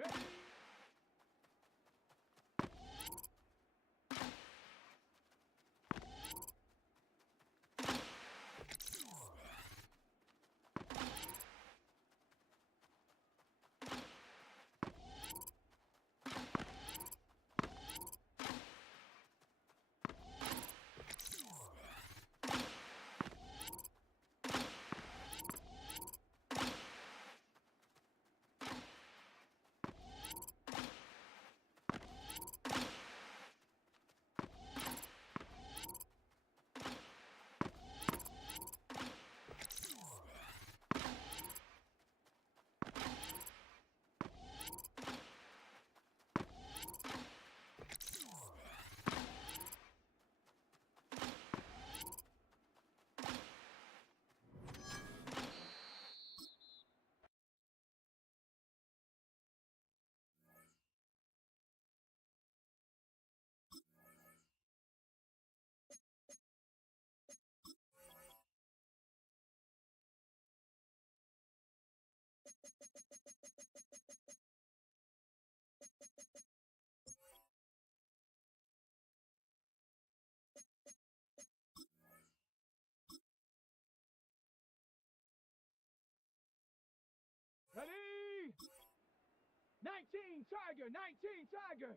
Ready? Ready? 19 Tiger, 19 Tiger.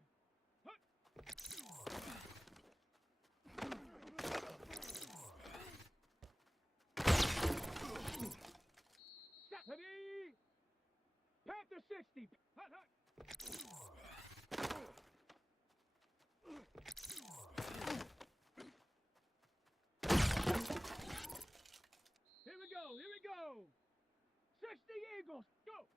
Ready? Panther 60. Hut, hut. Here we go, here we go. 60 Eagles, go.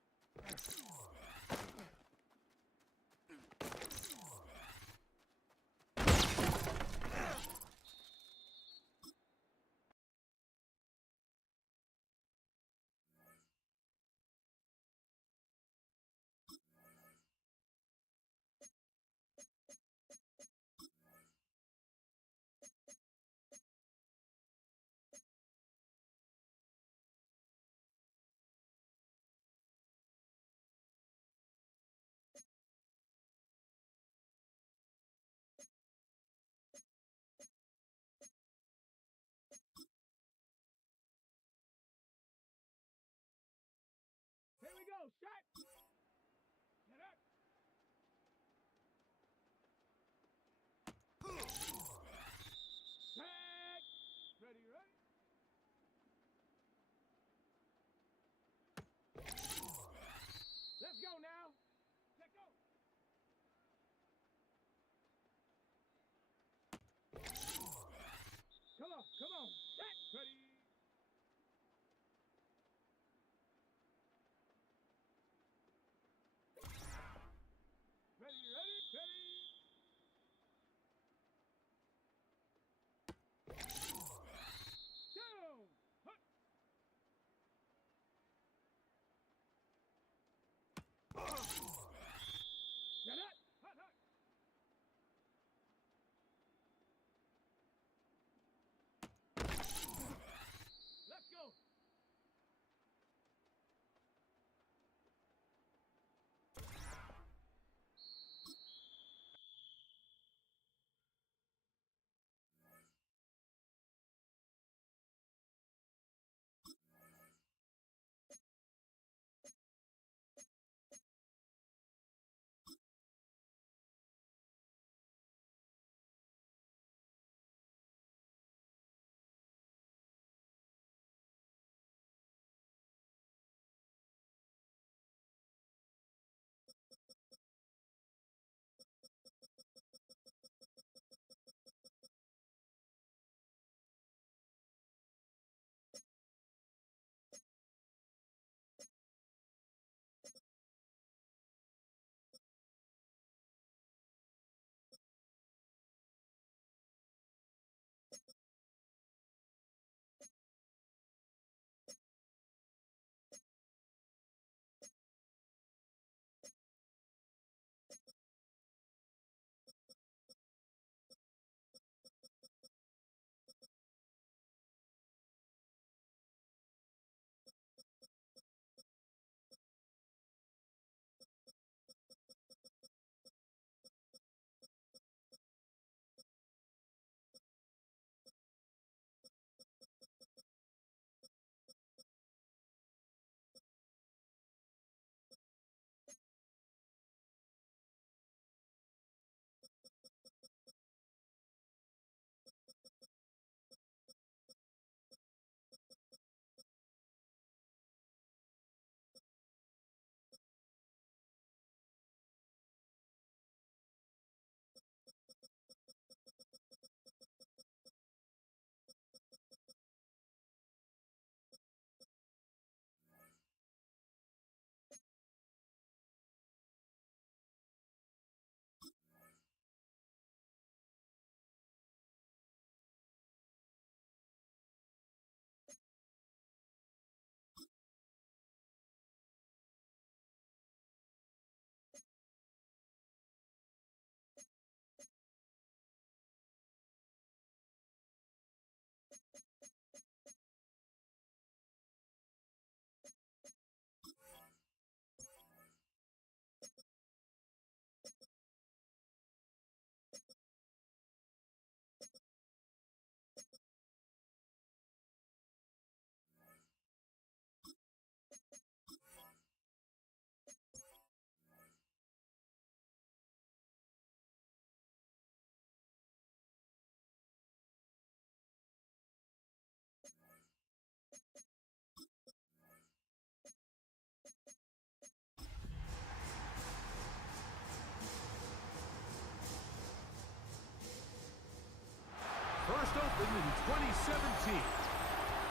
opened in 2017.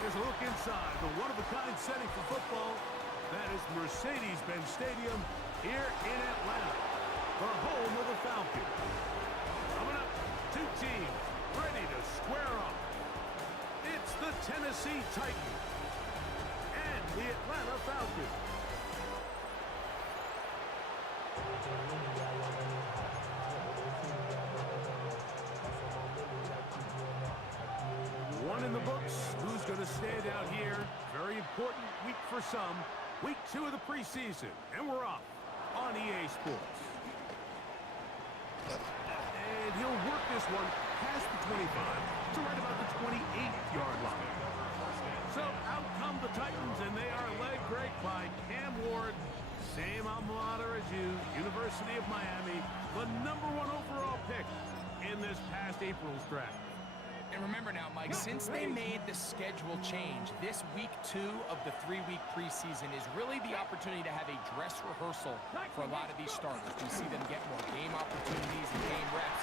Here's a look inside the one-of-a-kind setting for football. That is Mercedes-Benz Stadium here in Atlanta, the home of the Falcons. Coming up, two teams ready to square off. It's the Tennessee Titans and the Atlanta Falcons. One in the books. Who's going to stand out here? Very important week for some. Week 2 of the preseason, and we're off on EA Sports. And he'll work this one past the 25 to right about the 28-yard line. So out come the Titans, and they are led great by Cam Ward. Same alma mater as you, University of Miami, the #1 overall pick in this past April's draft. And remember now, Mike, since they made the schedule change, this week 2 of the 3-week preseason is really the opportunity to have a dress rehearsal for a lot of these starters. We see them get more game opportunities and game reps,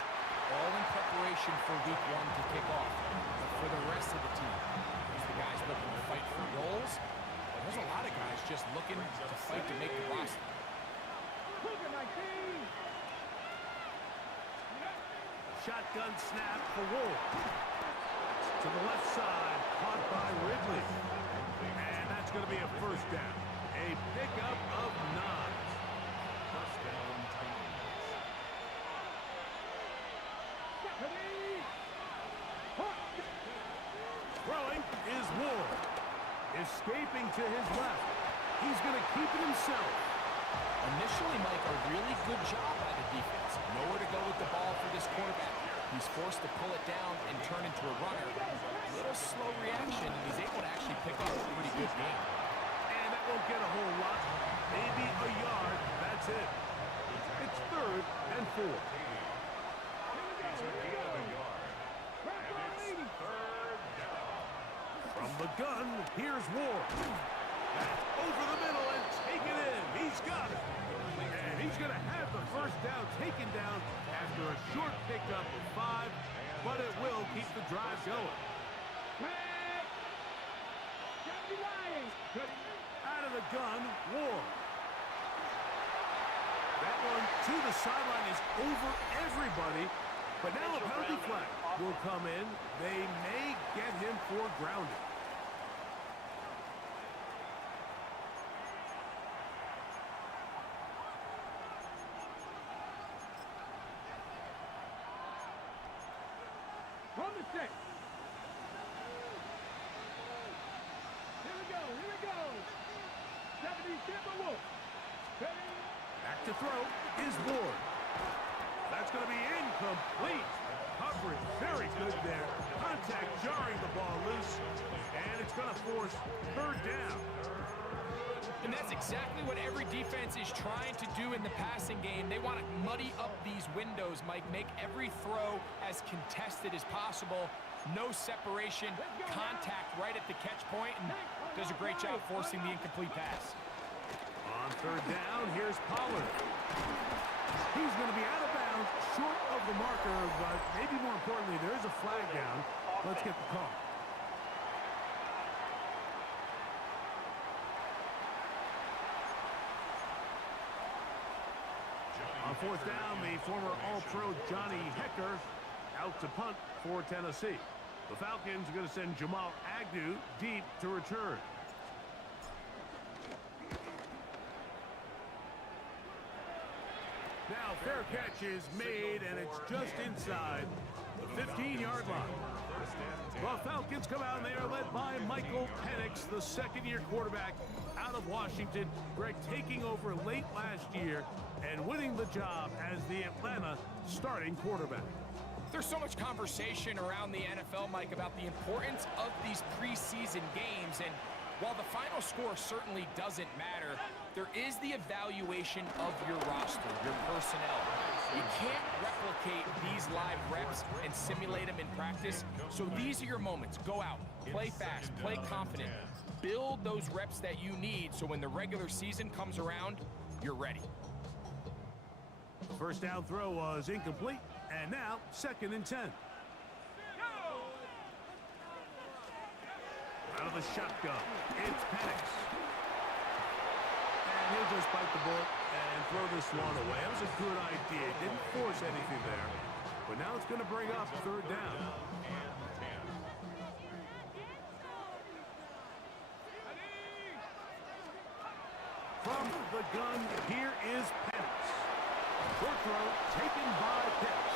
all in preparation for week 1 to kick off. But for the rest of the team, there's the guys looking to fight for roles. But there's a lot of guys just looking to fight to make the roster. Shotgun snap for Wolf. To the left side, caught by Ridley. And that's going to be a first down. A pickup of 9. Touchdown Titans. Throwing is Ward. Escaping to his left. He's going to keep it himself. Initially, Mike, a really good job by the defense. Nowhere to go with the ball for this quarterback. He's forced to pull it down and turn into a runner. A little slow reaction, and he's able to actually pick up a pretty good game. And that won't get a whole lot. Maybe a yard. That's it. It's 3rd and 4. From the gun, here's Ward. That's over the middle and taken in. He's got it. And he's going to have the first down taken down after a short pickup of 5, but it will keep the drive going. Out of the gun, Ward. That one to the sideline is over everybody, but now a penalty flag will come in. They may get him for grounding. From the 6. Here we go. 70 Timberwolves. Back to throw is Ward. That's going to be incomplete. Coverage very good there. Contact jarring the ball loose, and it's going to force 3rd down. And that's exactly what every defense is trying to do in the passing game. They want to muddy up these windows, Mike, make every throw as contested as possible. No separation, contact right at the catch point, and does a great job forcing the incomplete pass. On 3rd down, here's Pollard. He's going to be out of bounds, short of the marker, but maybe more importantly, there is a flag down. Let's get the call. On 4th down, the former All-Pro Johnny Hecker out to punt for Tennessee. The Falcons are going to send Jamal Agnew deep to return. Now, fair catch is made, and it's just inside the 15-yard line. The Falcons come out, and they are led by Michael Penix, the second-year quarterback out of Washington. Greg taking over late last year and winning the job as the Atlanta starting quarterback. There's so much conversation around the NFL, Mike, about the importance of these preseason games, and while the final score certainly doesn't matter, there is the evaluation of your roster, your personnel. You can't replicate these live reps and simulate them in practice, so these are your moments. Go out, play fast, play confident, build those reps that you need so when the regular season comes around, you're ready. First down throw was incomplete, and now 2nd and 10. Out of the shotgun, it's Penix. And he'll just bite the bullet and throw this one away. That was a good idea. Didn't force anything there. But now it's going to bring up third down. From the gun, here is Penix. Short throw taken by Penix.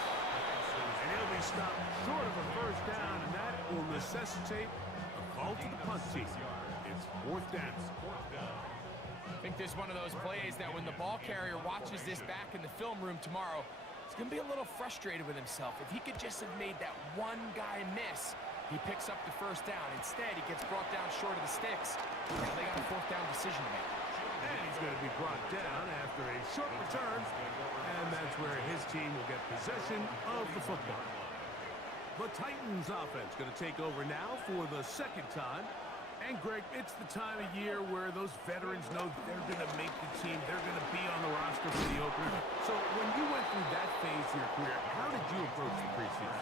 And he'll be stopped short of a first down, and that will necessitate a call to the punt team. It's fourth down. I think this is one of those plays that when the ball carrier watches this back in the film room tomorrow, he's going to be a little frustrated with himself. If he could just have made that one guy miss, he picks up the first down. Instead, he gets brought down short of the sticks. Now they got a fourth down decision to make. And he's going to be brought down after a short return, and that's where his team will get possession of the football. The Titans offense going to take over now for the second time. And, Greg, it's the time of year where those veterans know they're going to make the team. They're going to be on the roster for the opener. So when you went through that phase of your career, how did you approach the preseason?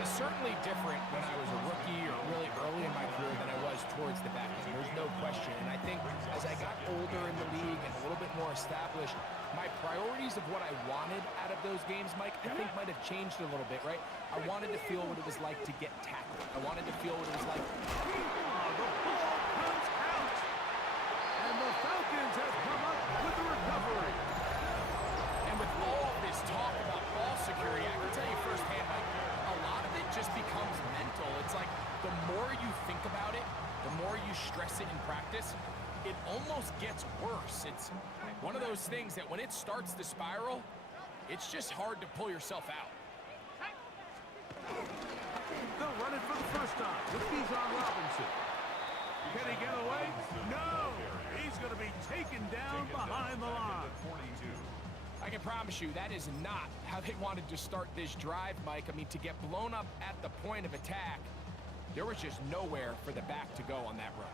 It's certainly different when I was a rookie or really early in my career than I was towards the back end. There's no question. And I think as I got older in the league and a little bit more established, my priorities of what I wanted out of those games, Mike, I think might have changed a little bit, right? I wanted to feel what it was like to get tackled. I wanted to feel what it was like. The ball comes out. And the Falcons have come up with the recovery. And with all this talk about ball security, I can tell you firsthand, Mike, a lot of it just becomes mental. It's like the more you think about it, the more you stress it in practice, it almost gets worse. It's one of those things that when it starts to spiral, it's just hard to pull yourself out. They'll run it for the first time with Bijan Robinson. Can he get away? No! He's going to be taken down behind the line. I can promise you that is not how they wanted to start this drive, Mike. I mean, to get blown up at the point of attack, there was just nowhere for the back to go on that run.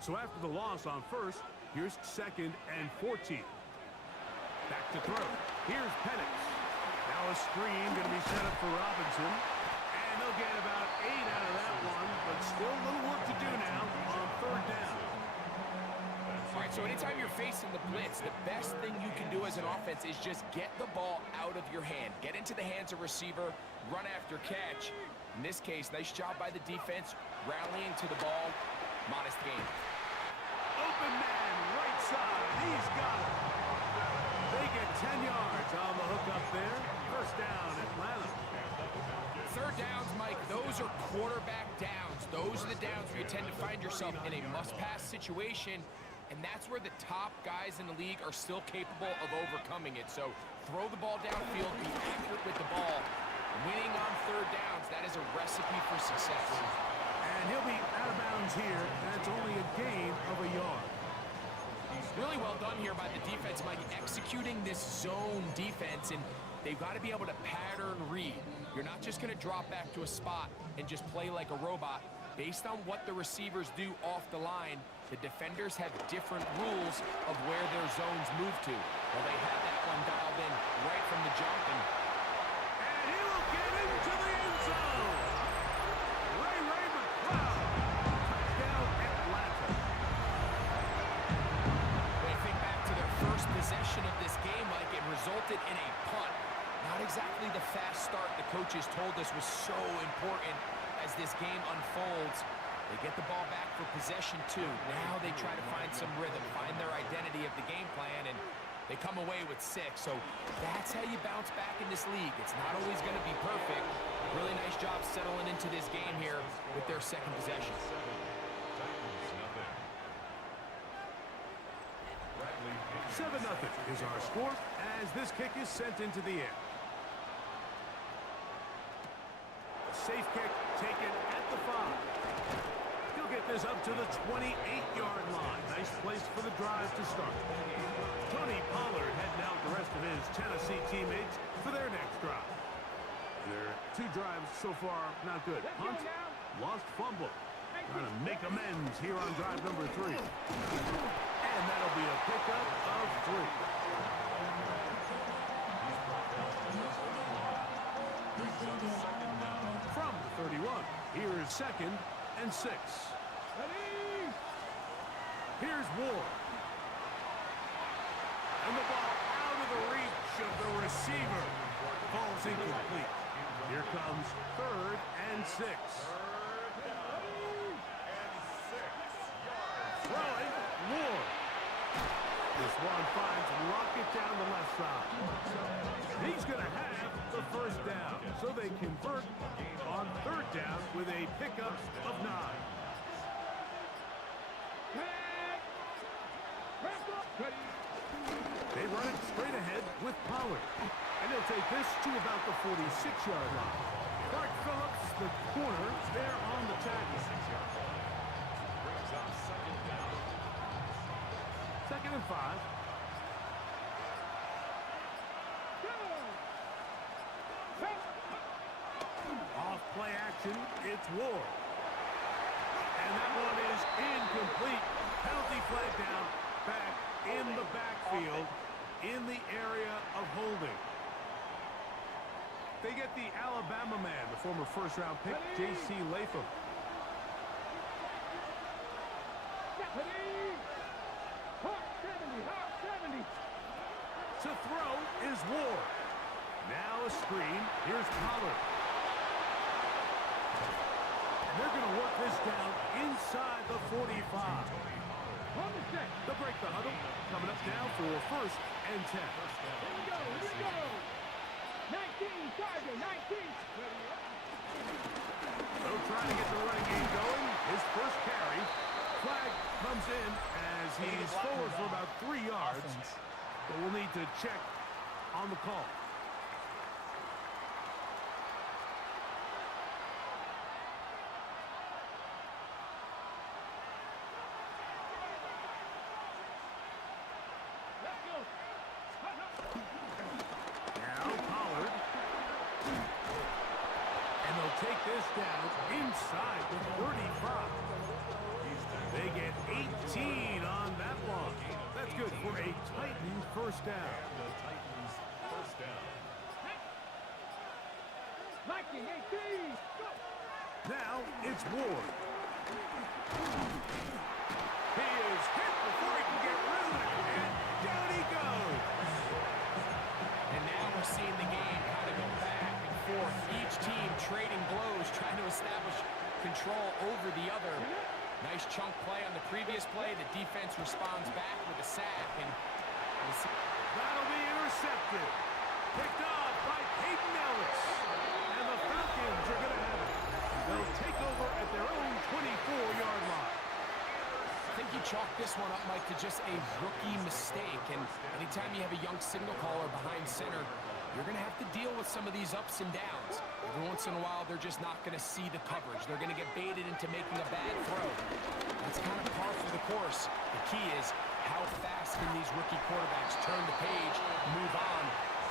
So after the loss on first, here's 2nd and 14. Back to throw. Here's Penix. Now a screen going to be set up for Robinson. And they'll get about 8 out of that one, but still a little work to do now on third down. All right, so anytime you're facing the blitz, the best thing you can do as an offense is just get the ball out of your hand. Get into the hands of receiver, run after catch. In this case, nice job by the defense, rallying to the ball. Modest gain. Open man, right side. He's got it. They get 10 yards on the hook up there. First down, Atlanta. Third downs, Mike, those are quarterback downs. Those are the downs where you tend to find yourself in a must-pass situation, and that's where the top guys in the league are still capable of overcoming it. So throw the ball downfield, be accurate with the ball. Winning on third downs, that is a recipe for success. And he'll be out of bounds here, and it's only a gain of a yard. Really well done here by the defense, Mike, executing this zone defense, and they've got to be able to pattern read. You're not just going to drop back to a spot and just play like a robot. Based on what the receivers do off the line, the defenders have different rules of where their zones move to. Well, they have that one dialed in right from the jump, and he will get into the end zone. Ray McCloud. Touchdown, Atlanta. When you think back to their first possession of this game, Mike, it resulted in a punt. Not exactly the fast start the coaches told us was so important as this game unfolds. They get the ball back for possession two. Now they try to find some rhythm, find their identity of the game plan, and they come away with 6. So that's how you bounce back in this league. It's not always going to be perfect. Really nice job settling into this game here with their second possession. 7-0 is our score as this kick is sent into the air. A safe kick taken at the 5. He'll get this up to the 28-yard line. Nice place for the drive to start. Tony Pollard heading out the rest of his Tennessee teammates for their next drive. Their 2 drives so far not good. Punt, lost fumble. Trying to make amends here on drive number 3. And that'll be a pickup of 3. From the 31, here is 2nd and 6. Here's Ward. And the ball out of the reach of the receiver. Falls incomplete. Here comes 3rd and 6. Throwing, Ward. This one finds Rocket down the left side. He's going to have the first down, so they convert on 3rd down with a pickup of 9. They run it straight ahead with Pollard. And they'll take this to about the 46-yard line. Clark Phillips, the corner, there on the tackle. 2nd and 5. Off play action, it's Ward. And that one is incomplete. Penalty flag down, back in the backfield, in the area of holding. They get the Alabama man, the former first-round pick, J.C. Latham. To throw is Ward. Now a screen. Here's Pollard. And they're going to work this down inside the 45. They'll break the huddle. Coming up now for 1st and 10. Here we go, here we go. 19, Charger, 19. They'll try to get the running game going. His first carry. Flag comes in as he's forward for about 3 yards. But we'll need to check on the call. Now Pollard. And they'll take this down inside the 35. They get 18 on that one. That's good for a Titan first down. Viking 18. Now it's Ward. He is hit before he can get rid of it, and down he goes. And now we're seeing the game kind of go back and forth. Each team trading blows, trying to establish control over the other. Nice chunk play on the previous play. The defense responds back with a sack. And that'll be intercepted. Picked off by Peyton Ellis. And the Falcons are going to have it. They'll take over at their own 24-yard line. I think you chalk this one up, Mike, to just a rookie mistake. And anytime you have a young signal caller behind center, you're going to have to deal with some of these ups and downs. Every once in a while, they're just not going to see the coverage. They're going to get baited into making a bad throw. That's kind of par for the course. The key is how fast can these rookie quarterbacks turn the page, move on,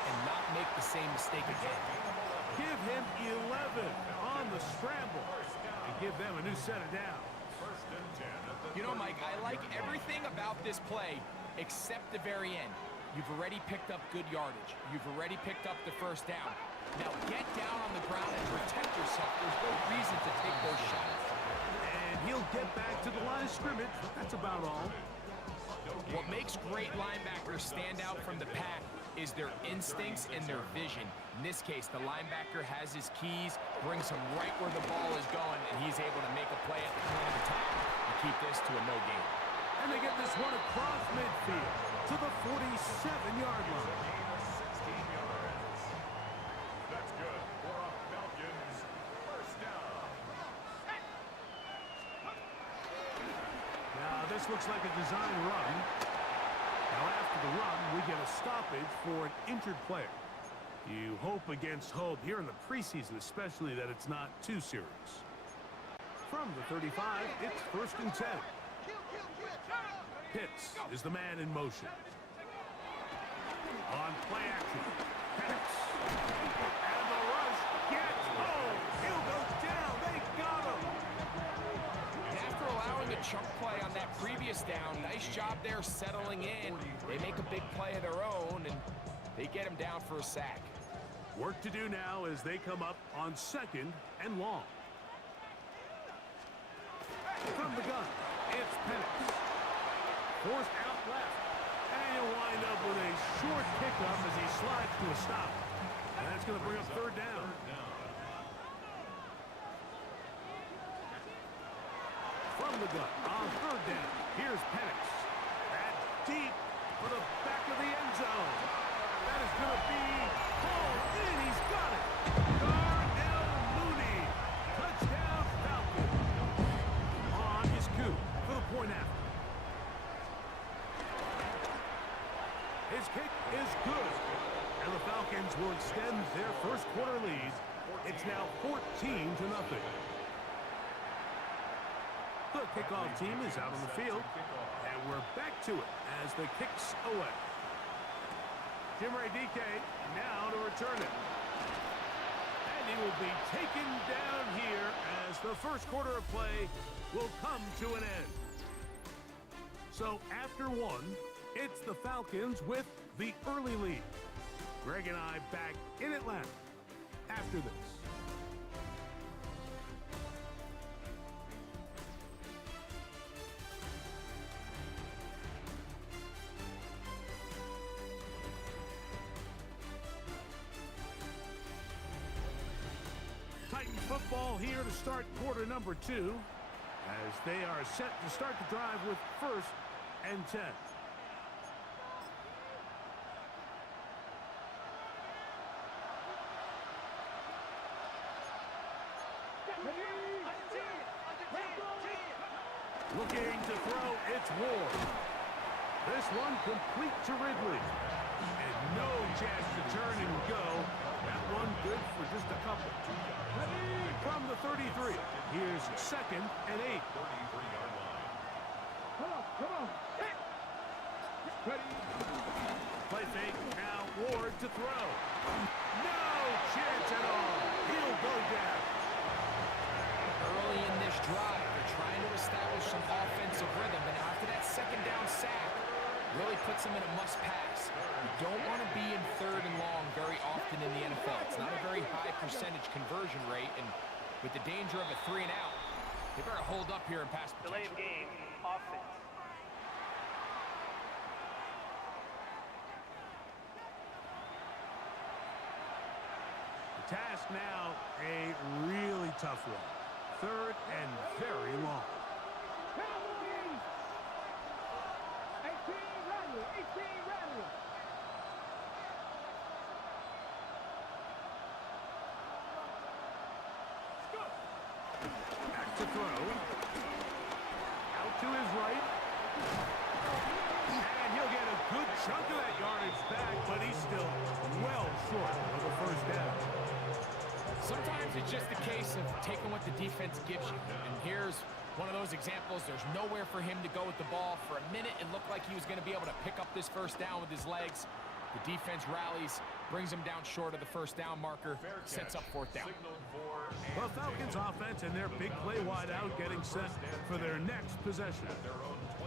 and not make the same mistake again. Give him 11 on the scramble and give them a new set of downs. You know, Mike, I like everything about this play except the very end. You've already picked up good yardage. You've already picked up the first down. Now get down on the ground and protect yourself. There's no reason to take those shots. And he'll get back to the line of scrimmage. That's about all. What makes great linebackers stand out from the pack is their instincts and their vision. In this case, the linebacker has his keys, brings him right where the ball is going, and he's able to make a play at the point of attack and keep this to a no gain. And they get this one across midfield to the 47-yard line. 16 yards. That's good for a Falcons first down. Now, this looks like a design run. Now, after the run, we get a stoppage for an injured player. You hope against hope here in the preseason, especially that it's not too serious. From the 35, it's 1st and 10. Pitts is the man in motion. On play action. Pitts. And the rush gets home. He'll go down. They got him. And after allowing a chunk play on that previous down, nice job there settling in. They make a big play of their own, and they get him down for a sack. Work to do now as they come up on 2nd and long. From the gun, it's Penix. forced out left. And you'll wind up with a short pickup as he slides to a stop. And that's going to bring up third down. From the gun on third down. Here's Penix. That's deep for the back of the end zone. That is going to be hauled in. He's got it. Darnell Mooney. Touchdown Falcon. On his coup for the point after. His kick is good. And the Falcons will extend their first quarter lead. It's now 14-0. The kickoff team is out on the field, and we're back to it as the kick's away. Jimmy DK now to return it. And he will be taken down here as the first quarter of play will come to an end. So after one, it's the Falcons with the early lead. Greg and I back in Atlanta after this. Titan football here to start quarter number 2 as they are set to start the drive with 1st and 10. Looking to throw, it's Ward. This one complete to Ridley. And no chance to turn and go. That one good for just a couple. From the 33, here's 2nd and 8. Come on. Ready. Play fake, now Ward to throw. No chance at all. He'll go down. Early in this drive, they're trying to establish some offensive rhythm, but after that second down sack, really puts them in a must-pass. You don't want to be in 3rd and long very often in the NFL. It's not a very high percentage conversion rate, and with the danger of a 3 and out, they better hold up here and pass protection. Delay of game, offense. The task now, a really tough one. 3rd and very long. Penalties. 18 rattle. Back to throw. Out to his right. And he'll get a good chunk of that yardage back, but he's still well short of a 1st down. Sometimes it's just a case of taking what the defense gives you. And here's one of those examples. There's nowhere for him to go with the ball. For a minute, it looked like he was going to be able to pick up this 1st down with his legs. The defense rallies, brings him down short of the 1st down marker, sets up 4th down. The Falcons offense and their big play wideout getting set for their next possession.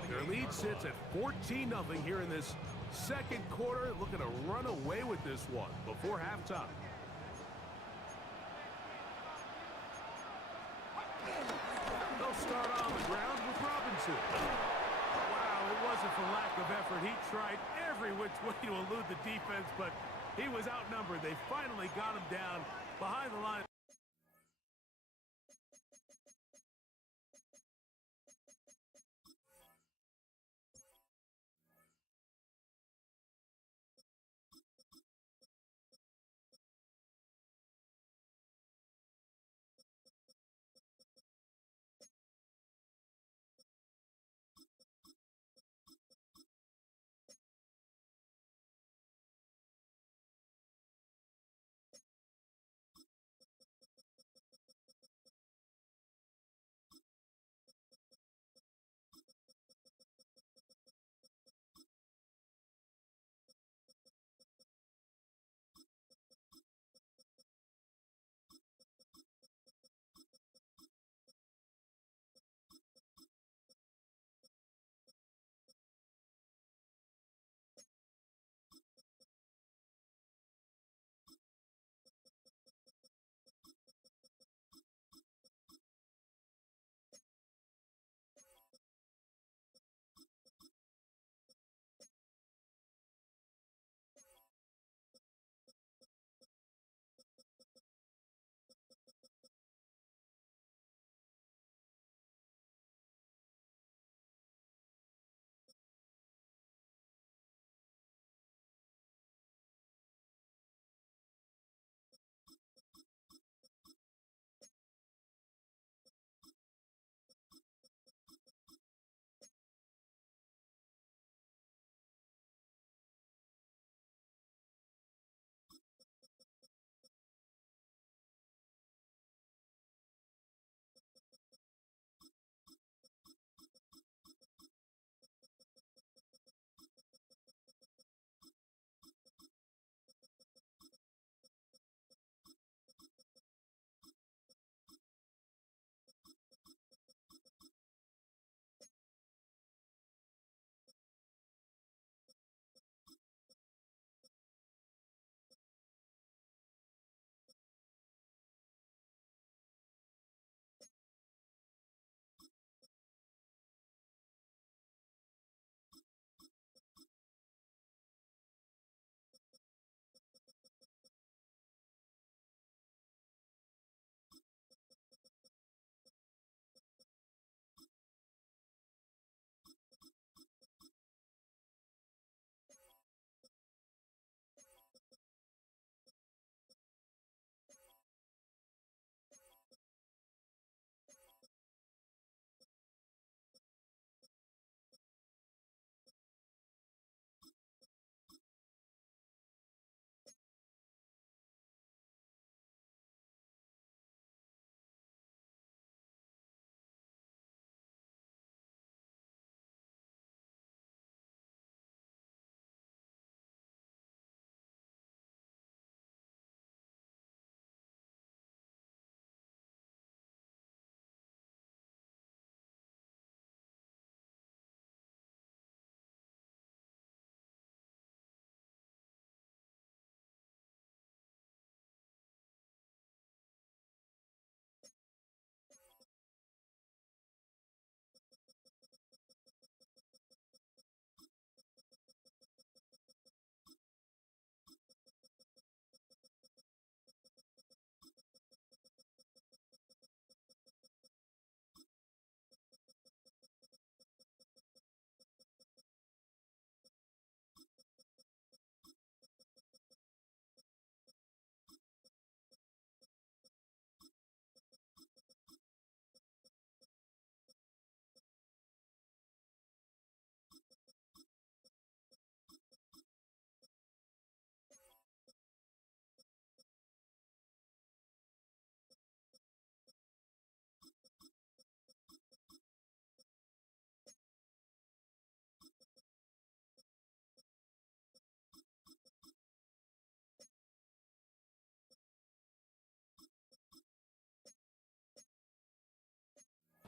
Their lead sits at 14-0 here in this 2nd quarter. Looking to run away with this one before halftime. They'll start on the ground with Robinson. Wow, it wasn't for lack of effort. He tried every which way to elude the defense, but he was outnumbered. They finally got him down behind the line.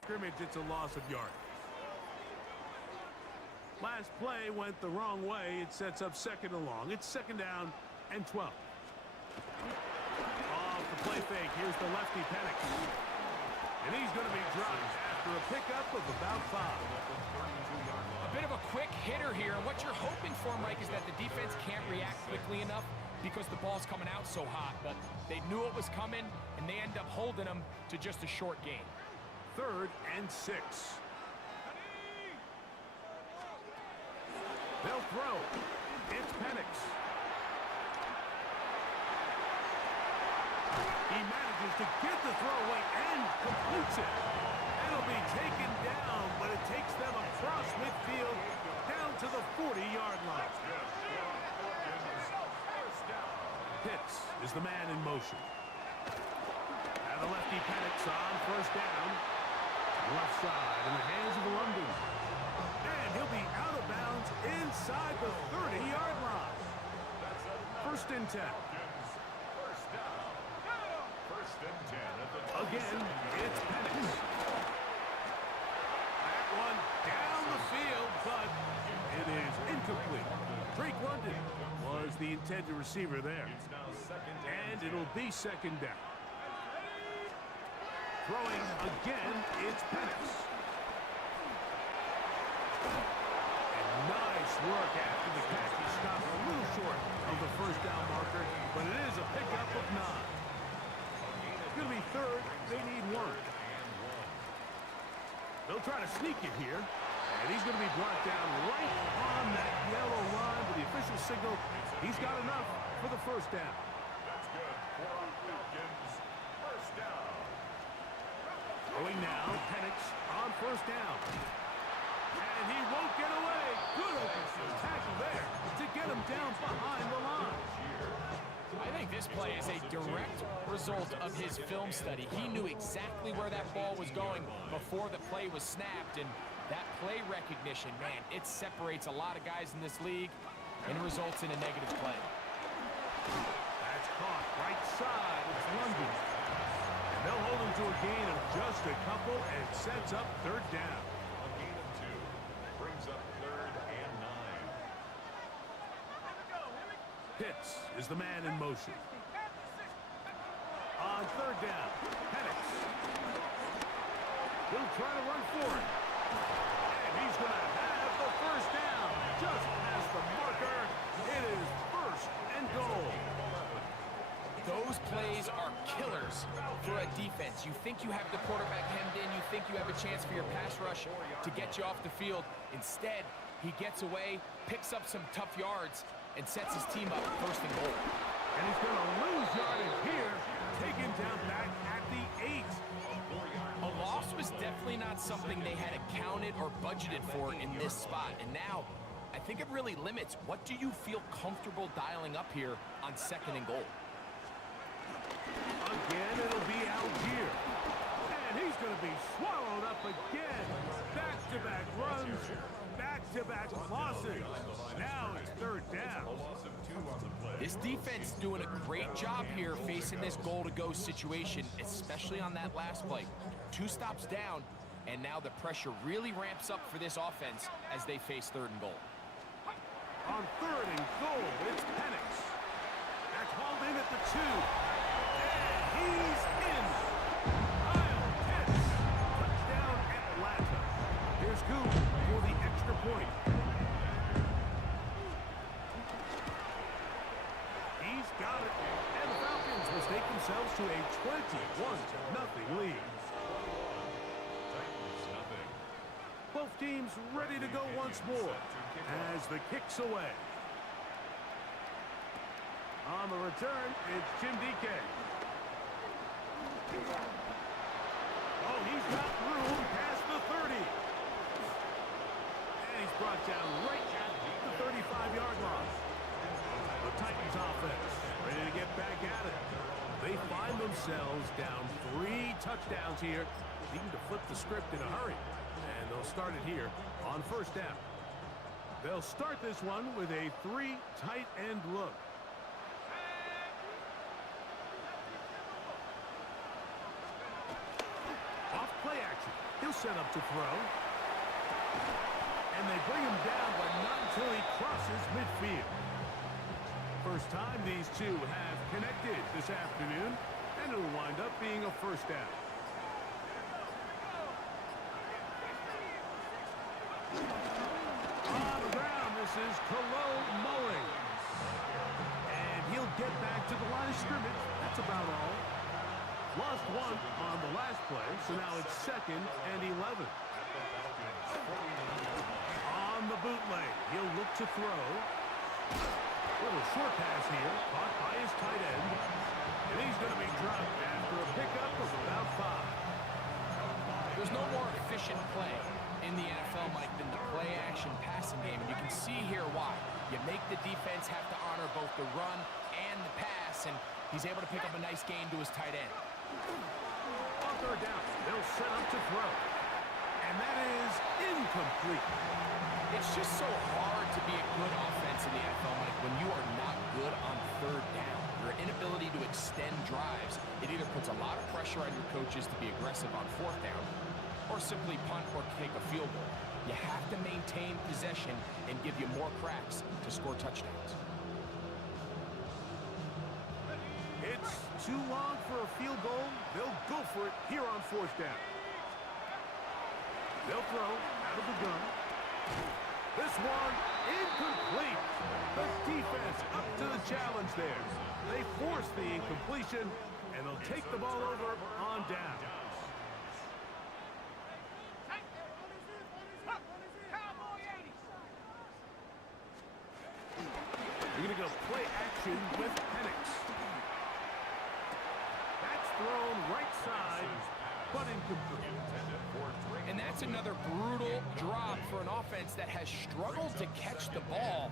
scrimmage, it's a loss of yardage. Last play went the wrong way. It sets up second and long. It's second down and 12. Off the play fake, here's the lefty Penix. And he's going to be dropped after a pickup of about 5. A bit of a quick hitter here. And what you're hoping for, Mike, is that the defense can't react quickly enough because the ball's coming out so hot. But they knew it was coming, and they end up holding them to just a short gain. 3rd and 6. They'll throw. It's Penix. He manages to get the throw away and completes it. It'll be taken down, but it takes them across midfield down to the 40-yard line. Pitts is the man in motion. And the lefty Penix on first down. Left side in the hands of London. And he'll be out of bounds inside the 30-yard line. 1st and 10. Again, it's Penix. That one down the field, but it is incomplete. Drake London was the intended receiver there. And it'll be second down. Throwing again, it's Penix. And nice work after the catch. He stopped a little short of the first down marker, but it is a pickup of 9. It's going to be 3rd. They need 1. They'll try to sneak it here. And he's going to be brought down right on that yellow line with the official signal. He's got enough for the first down. That's good. Falcons. First down. Going now, Penix on first down. And he won't get away. Good open tackle there to get him down behind the line. I think this play is a direct result of his film study. He knew exactly where that ball was going before the play was snapped, and that play recognition, man, it separates a lot of guys in this league and results in a negative play. That's caught right side. It's London. And they'll hold him to a gain of just a couple and sets up 3rd down. A gain of 2 brings up 3rd and 9. Pitts is the man in motion. On 3rd down, Penix. He'll try to run for it. And he's going to have the first down. Just past the marker. It is 1st and goal. Those plays are killers for a defense. You think you have the quarterback hemmed in. You think you have a chance for your pass rush to get you off the field. Instead, he gets away, picks up some tough yards, and sets his team up 1st and goal. And he's going to lose yardage here, taken down back at the 8. A loss was definitely not something they had accounted or budgeted for in this spot. And now, I think it really limits what do you feel comfortable dialing up here on 2nd and goal. Again, it'll be Algier. And he's going to be swallowed up again. Back-to-back runs, back-to-back losses. Now it's 3rd down. This defense doing a great job here facing this goal-to-go situation, especially on that last play. 2 stops down, and now the pressure really ramps up for this offense as they face 3rd and goal. On 3rd and goal, it's Penix. That's hauled in at the 2. And he's in. Kyle Pitts. Touchdown Atlanta. Here's Coop for the extra point. He's got it. And the Falcons mistake themselves to a 21-0 lead. Both teams ready to go once more as the kick's away. On the return, it's Jim DK. Oh, he's got room past the 30. And he's brought down right at the 35-yard line. The Titans offense ready to get back at it. They find themselves down 3 touchdowns here, needing to flip the script in a hurry. And they'll start it here on 1st down. They'll start this one with a 3 tight end look. Off play action. He'll set up to throw. And they bring him down, but not until he crosses midfield. First time these two have connected this afternoon, and it'll wind up being a first down. On the ground, this is Cologne Mulling. And he'll get back to the line of scrimmage. That's about all. Lost one on the last play, so now it's 2nd and 11. On the bootleg, he'll look to throw. Little short pass here, caught by his tight end. And he's going to be dropped after a pickup of about 5. There's no more efficient play in the NFL, Mike, than the play-action passing game. And you can see here why. You make the defense have to honor both the run and the pass, and he's able to pick up a nice gain to his tight end. On third down, they'll set up to throw. And that is incomplete. It's just so hard to be a good offense in the NFL, Mike, when you are not good on third down. Your inability to extend drives, it either puts a lot of pressure on your coaches to be aggressive on 4th down, or simply punt or kick a field goal. You have to maintain possession and give you more cracks to score touchdowns. It's too long for a field goal. They'll go for it here on 4th down. They'll throw out of the gun. This one incomplete. The defense up to the challenge there. They force the incompletion, and they'll take the ball over on down. We're going to go play action with Penix. That's thrown right side, but incomplete. And that's another brutal drop for an offense that has struggled to catch the ball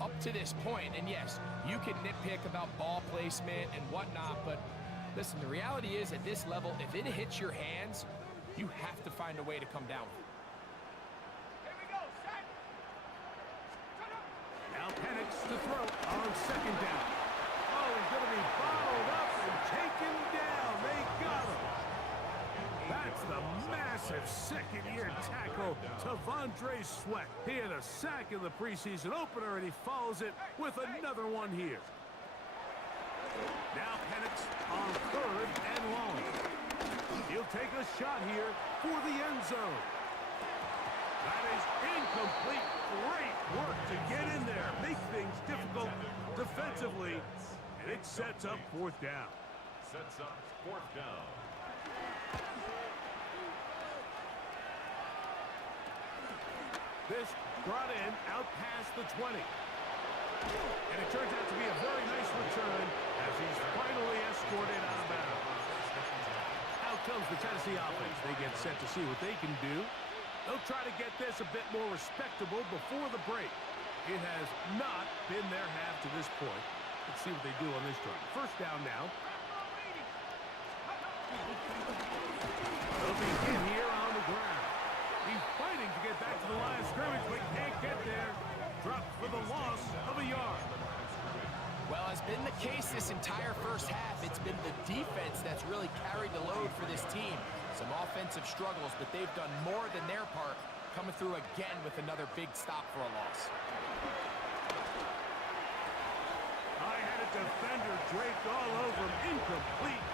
up to this point. And yes, you can nitpick about ball placement and whatnot, but listen, the reality is at this level, if it hits your hands, you have to find a way to come down with it. Now Penix to throw on 2nd down. Oh, he's going to be bottled up and taken down. They got him. That's the massive 2nd-year tackle to Vondre Sweat. He had a sack in the preseason opener, and he follows it with another one here. Now Penix on 3rd and long. He'll take a shot here for the end zone. That is incomplete. Great work to get in there. Make things difficult defensively. And it sets up 4th down. Sets up 4th down. This brought in out past the 20. And it turns out to be a very nice return as he's finally escorted out of bounds. Out comes the Tennessee offense. They get set to see what they can do. They'll try to get this a bit more respectable before the break. It has not been their half to this point. Let's see what they do on this drive. First down now. They'll be hit here on the ground. He's fighting to get back to the line of scrimmage, but can't get there. Dropped for the loss of a yard. Well, as been the case this entire first half, it's been the defense that's really carried the load for this team. Some offensive struggles, but they've done more than their part, coming through again with another big stop for a loss. I had a defender draped all over him. Incomplete.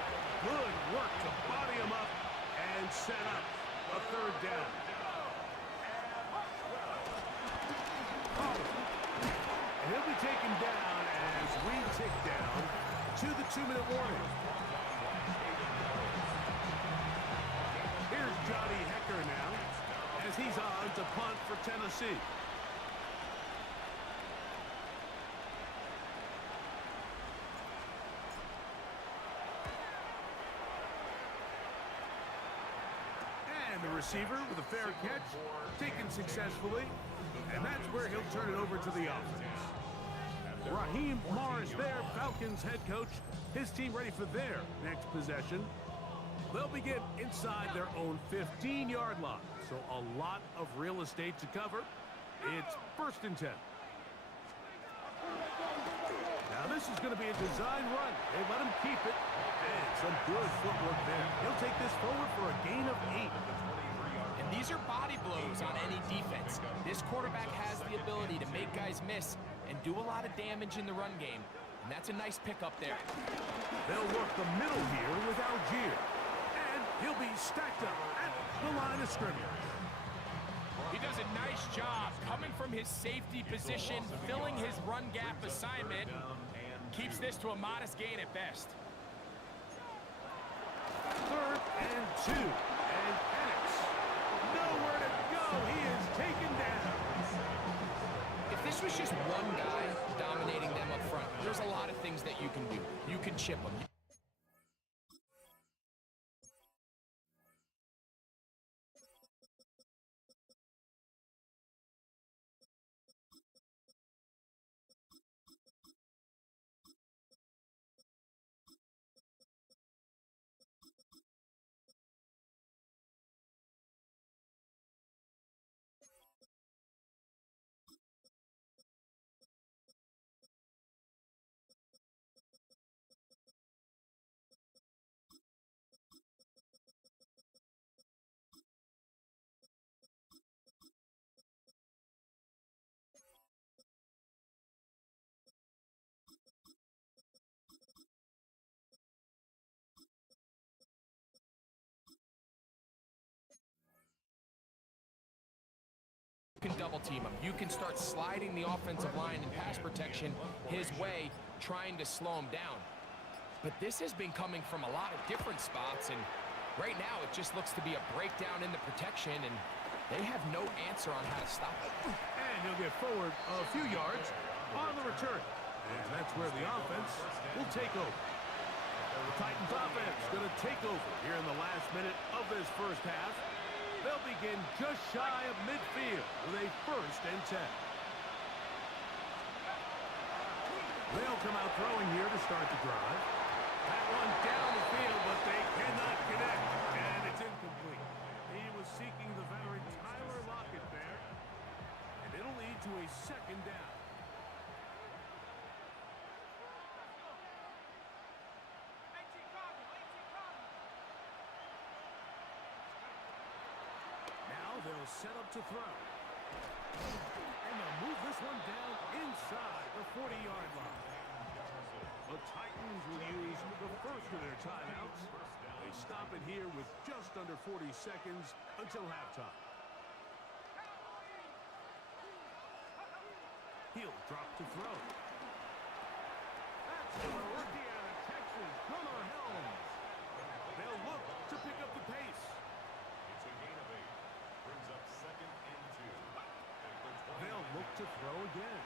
Good work to body him up and set up a 3rd down. And he'll be taken down as we tick down to the 2-minute warning. Here's Johnny Hecker now as he's on to punt for Tennessee. And the receiver with a fair catch, taken successfully, and that's where he'll turn it over to the offense. Raheem Morris there, Falcons head coach. His team ready for their next possession. They'll begin inside their own 15-yard line, so a lot of real estate to cover. It's 1st and 10. Now this is going to be a design run. They let him keep it, and some good footwork there. He'll take this forward for a gain of 8. These are body blows on any defense. This quarterback has the ability to make guys miss and do a lot of damage in the run game. And that's a nice pickup there. They'll work the middle here with Algier. And he'll be stacked up at the line of scrimmage. He does a nice job coming from his safety position, filling his run gap assignment. Keeps this to a modest gain at best. 3rd and 2. And Penix. Nowhere to go. He is taken down. If this was just one guy dominating them up front, there's a lot of things that you can do. You can chip them. You can double team him. You can start sliding the offensive line and pass protection his way, trying to slow him down. But this has been coming from a lot of different spots, and right now it just looks to be a breakdown in the protection, and they have no answer on how to stop it. And he'll get forward a few yards on the return. And that's where the offense will take over. The Titans offense going to take over here in the last minute of this first half. They'll begin just shy of midfield with a 1st and 10. They'll come out throwing here to start the drive. That one down the field, but they cannot connect. And it's incomplete. He was seeking the veteran Tyler Lockett there. And it'll lead to a 2nd down. They'll set up to throw. And they'll move this one down inside the 40-yard line. The Titans will use the first of their timeouts. They stop it here with just under 40 seconds until halftime. He'll drop to throw. That's the rookie out of Texas, Gunnar Helms. They'll look to pick up the pace. It's a gain of 8. Brings up 2nd and 2. They'll look to throw again.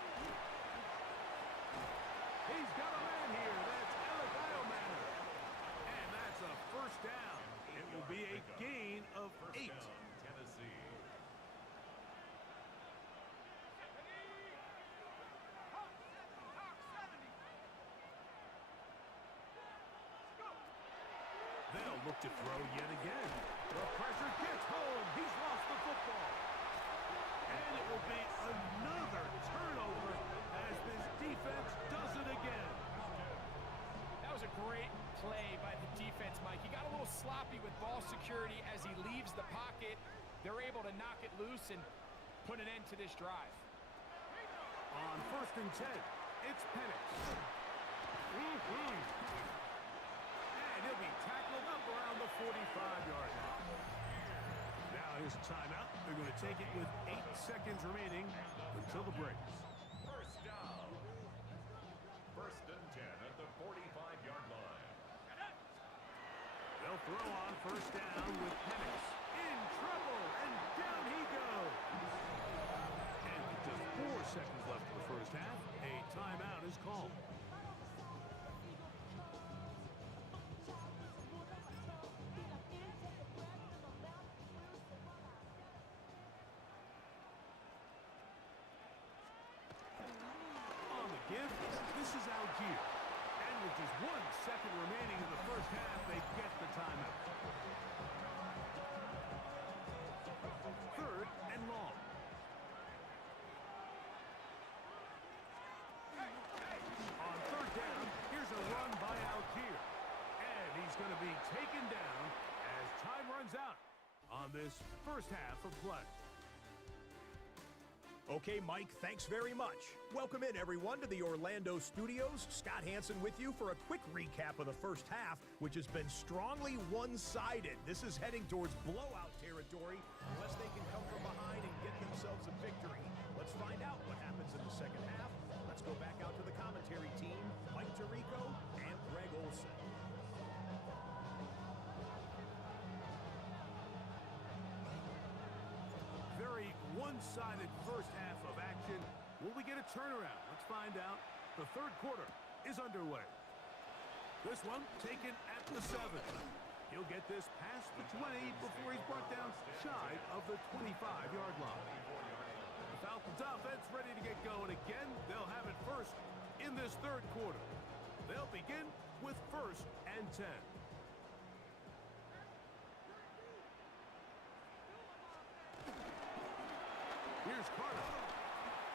He's got a man here. That's Alec Eilman. And that's a 1st down. It will be a gain of 8. Tennessee. They'll look to throw yet again. The pressure gets home. He's lost the football. And it will be another turnover as this defense does it again. That was a great play by the defense, Mike. He got a little sloppy with ball security as he leaves the pocket. They're able to knock it loose and put an end to this drive. On 1st and 10, it's Penix. And he'll be tackled up around the 45-yard line. Now his timeout. They're going to take it with 8 seconds remaining until the break. 1st down. 1st and 10 at the 45-yard line. They'll throw on 1st down with Penix. In trouble, and down he goes. And with just 4 seconds left in the first half, a timeout is called. On the give, this is Algier. And with just 1 second remaining in the first half, they get the timeout. 3rd and long. On 3rd down, here's a run by Algier. And he's going to be taken down as time runs out on on this first half of play. Okay, Mike, thanks very much. Welcome in, everyone, to the Orlando studios. Scott Hansen with you for a quick recap of the first half, which has been strongly one-sided. This is heading towards blowout territory unless they can come from behind and get themselves a victory. Let's find out what happens in the second half. Let's go back out to the commentary team, Mike Tirico and Greg Olson. Very one-sided first half of action. Will we get a turnaround? Let's find out. The third quarter is underway. This one taken at the 7. He'll get this past the 20 before he's brought down shy of the 25-yard line. The Falcons offense ready to get going again. They'll have it first in this third quarter. They'll begin with 1st and 10. Here's Carter.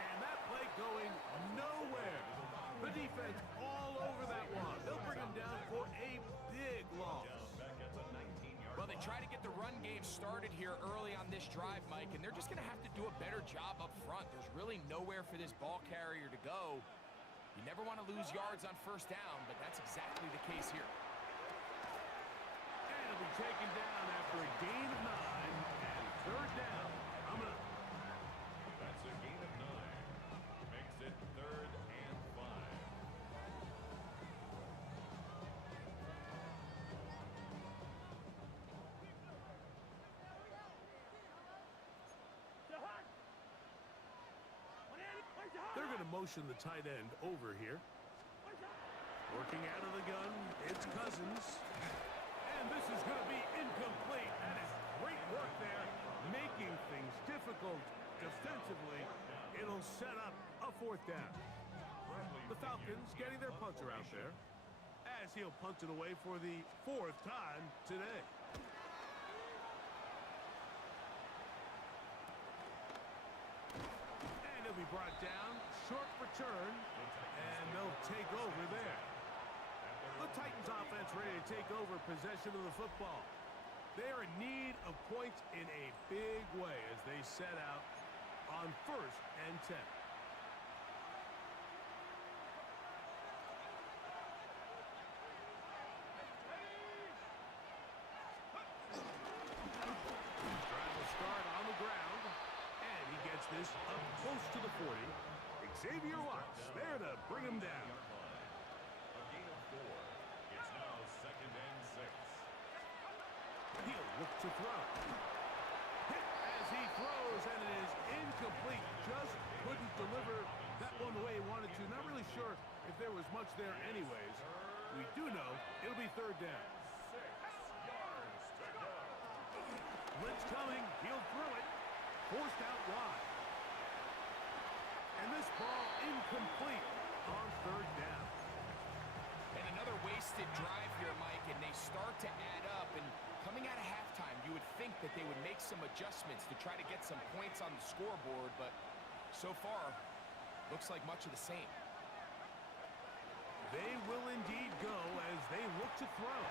And that play going nowhere. The defense all over that one. They'll bring him down for a big loss. Well, they try to get the run game started here early on this drive, Mike, and they're just going to have to do a better job up front. There's really nowhere for this ball carrier to go. You never want to lose yards on first down, but that's exactly the case here. And it'll be taken down after a gain of 9 and third down. That's a gain of 9. Makes it 3rd and 5. They're going to motion the tight end over here. Working out of the gun, it's Cousins. And this is going to be incomplete. That is great work there, making things difficult defensively. It'll set up a 4th down. The Falcons getting their punter out there as he'll punt it away for the 4th time today. And he'll be brought down, short return, and they'll take over there. The Titans offense ready to take over possession of the football. They are in need of points in a big way as they set out on 1st and 10. Drive will start on the ground, and he gets this up close to the 40. Xavier Watts there to bring him down. A gain of 4. It's now 2nd and 6. He'll look to throw. Hit as he throws, and it is incomplete. Just couldn't deliver that one the way he wanted to. Not really sure if there was much there anyways. We do know it'll be 3rd down. 6 yards to go. Blitz coming. He'll throw it. Forced out wide. And this ball incomplete on 3rd down. And another wasted drive here, Mike, and they start to add up. And coming out of halftime, you would think that they would make some adjustments to try to get some points on the scoreboard, but so far, looks like much of the same. They will indeed go as they look to throw.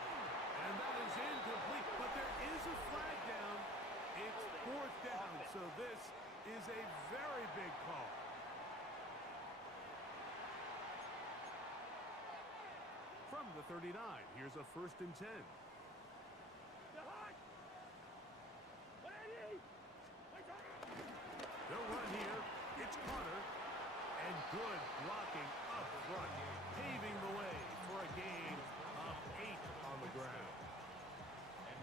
And that is incomplete, but there is a flag down. It's 4th down, so this is a very big call. From the 39, here's a 1st and 10. They'll run here. It's Carter. And good blocking up front, paving the way for a gain of 8 on the ground.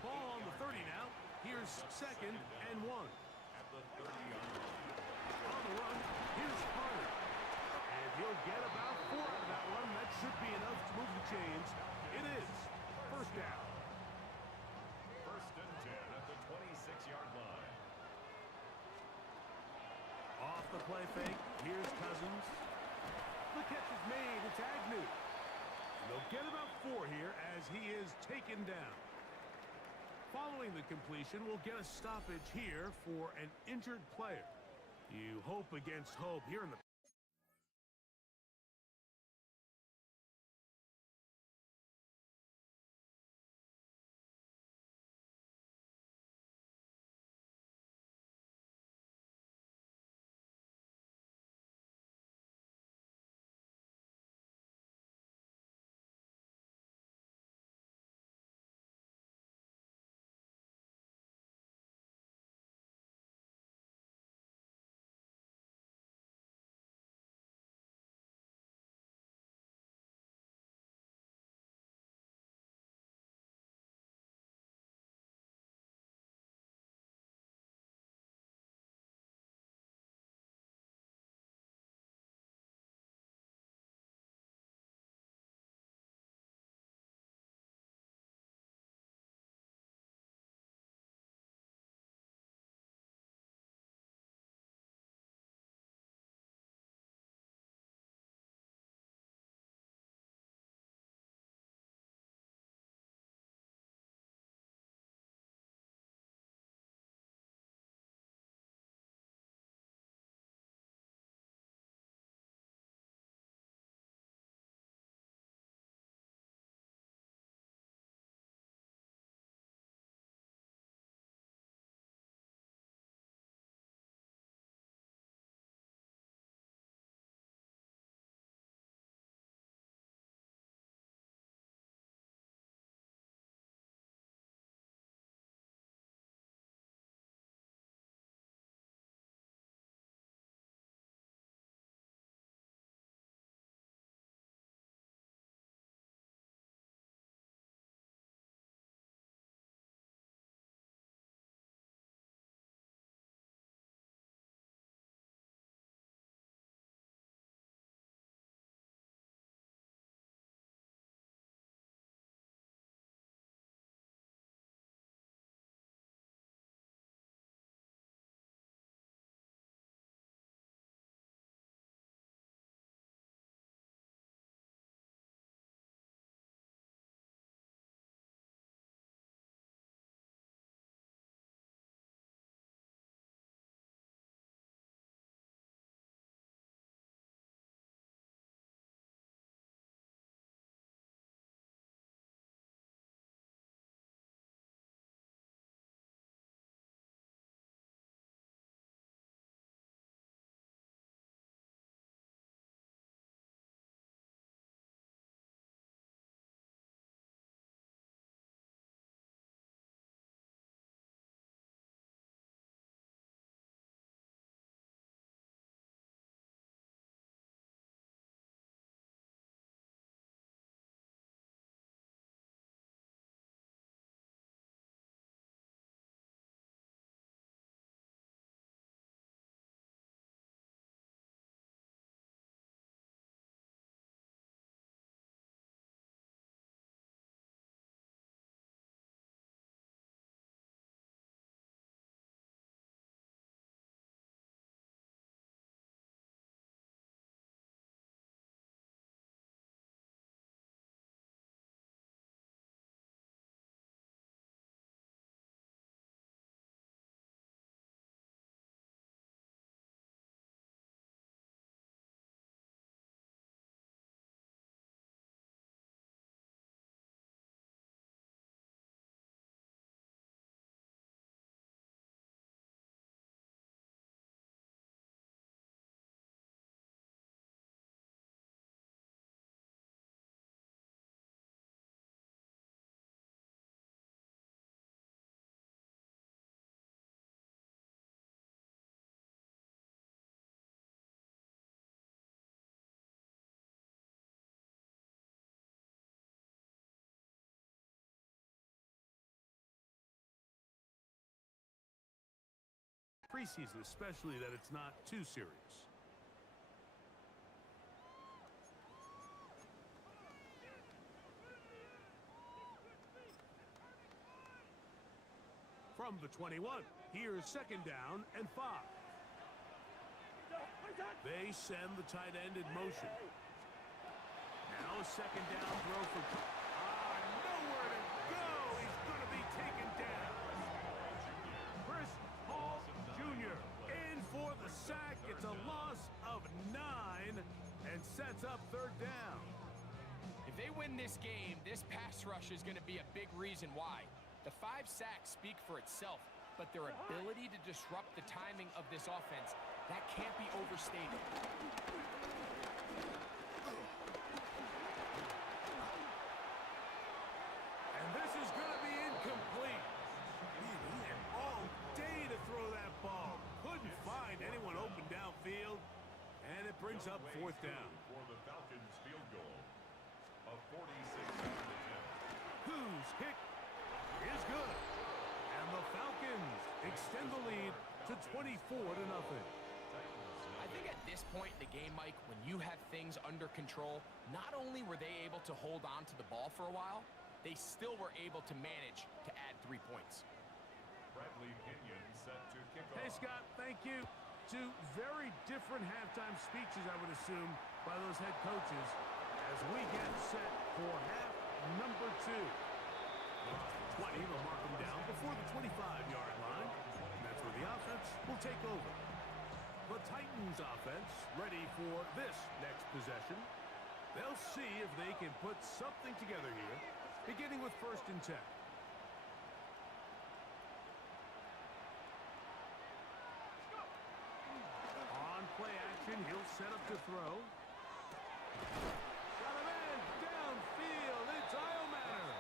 Ball on the 30 now. Here's 2nd and 1. At the 30-yard line. On the run, here's Carter. And he'll get about 4 out of that one. That should be enough to move the chains. It is 1st down. 1st and 10 at the 26-yard line. Off the play fake, here's Cousins. The catch is made, it's Agnew. And they'll get about 4 here as he is taken down. Following the completion, we'll get a stoppage here for an injured player. You hope against hope here in the Preseason, especially that it's not too serious. From the 21, here's second down and 5. They send the tight end in motion. Now a second down throw for... nowhere to go! He's going to be taken down. Chris Hall Jr. in for the sack. It's a loss of 9 and sets up third down. If they win this game, this pass rush is going to be a big reason why. The 5 sacks speak for itself, but their ability to disrupt the timing of this offense, that can't be overstated. And this is going to be incomplete. Man, he had all day to throw that ball. Couldn't find anyone open downfield, and it brings up fourth down. For the Falcons field goal, a 46-yard attempt. Whose kick is good. And the Falcons extend the lead to 24-0. I think at this point in the game, Mike, when you have things under control, not only were they able to hold on to the ball for a while, they still were able to manage to add 3 points. Bradley Pinion set to kick off. Hey, Scott, thank you. Two very different halftime speeches, I would assume, by those head coaches as we get set for half number 2. 20 will mark them down before the 25-yard line. And that's where the offense will take over. The Titans offense ready for this next possession. They'll see if they can put something together here, beginning with 1st and 10. On play action, he'll set up to throw. Got a man downfield. It's Iomatter.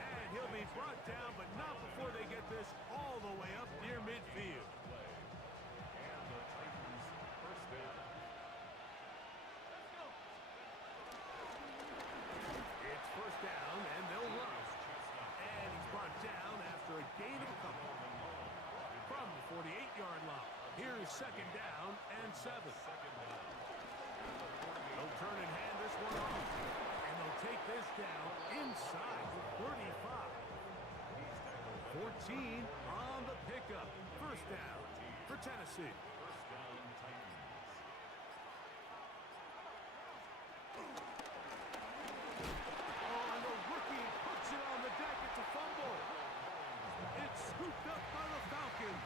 And he'll be brought down, but not before they get this all the way up near midfield. And the Titans first down. It's first down, and they'll run. And he's brought down after a gain of a couple. From the 48-yard line, here's second down and 7. They'll turn and hand this one off. And they'll take this down inside the 35. 14 on the pickup. First down for Tennessee. First down, Titans. Oh, and the rookie puts it on the deck. It's a fumble. It's scooped up by the Falcons.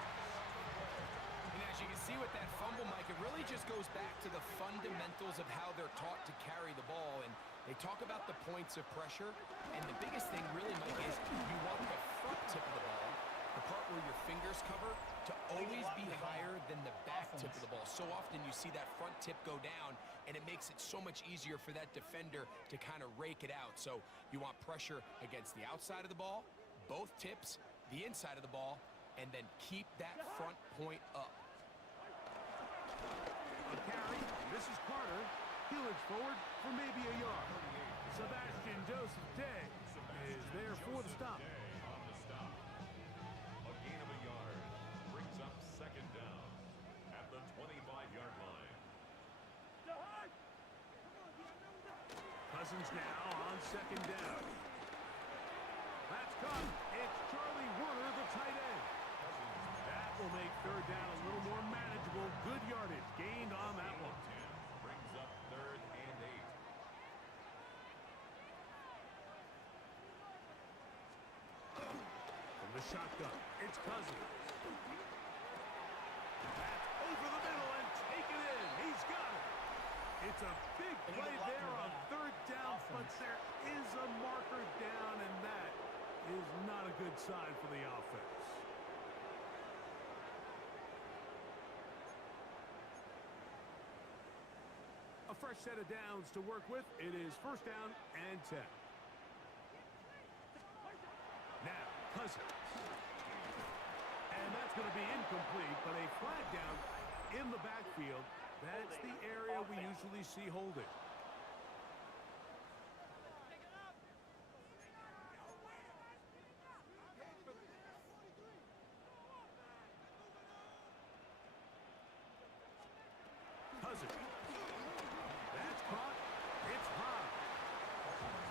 And as you can see with that fumble, Mike, it really just goes back to the fundamentals of how they're taught to carry the ball. And they talk about the points of pressure. And the biggest thing really, Mike, is you want the front tip of the ball, the part where your fingers cover, to always be higher than the back tip of the ball. So often you see that front tip go down, and it makes it so much easier for that defender to kind of rake it out. So you want pressure against the outside of the ball, both tips, the inside of the ball, and then keep that front point up. A carry. This is Carter. He'll edge forward for maybe a yard. Sebastian Joseph Day is there for the stop. On the stop. A gain of a yard brings up second down at the 25-yard line. Cousins now on second down. That's caught. It's Charlie Werner, the tight end. That will make third down a little more manageable. Good yardage gained on that one. 10 brings up third and 8. From the shotgun, it's Cousins. That's over the middle and taken in. He's got it. It's a big play there on third down, but there is a marker down, and that is not a good sign for the offense. A fresh set of downs to work with. It is first down and 10. Now, Cousins. And that's going to be incomplete, but a flag down in the backfield. That's the area we usually see holding. Cousins. That's caught. It's high.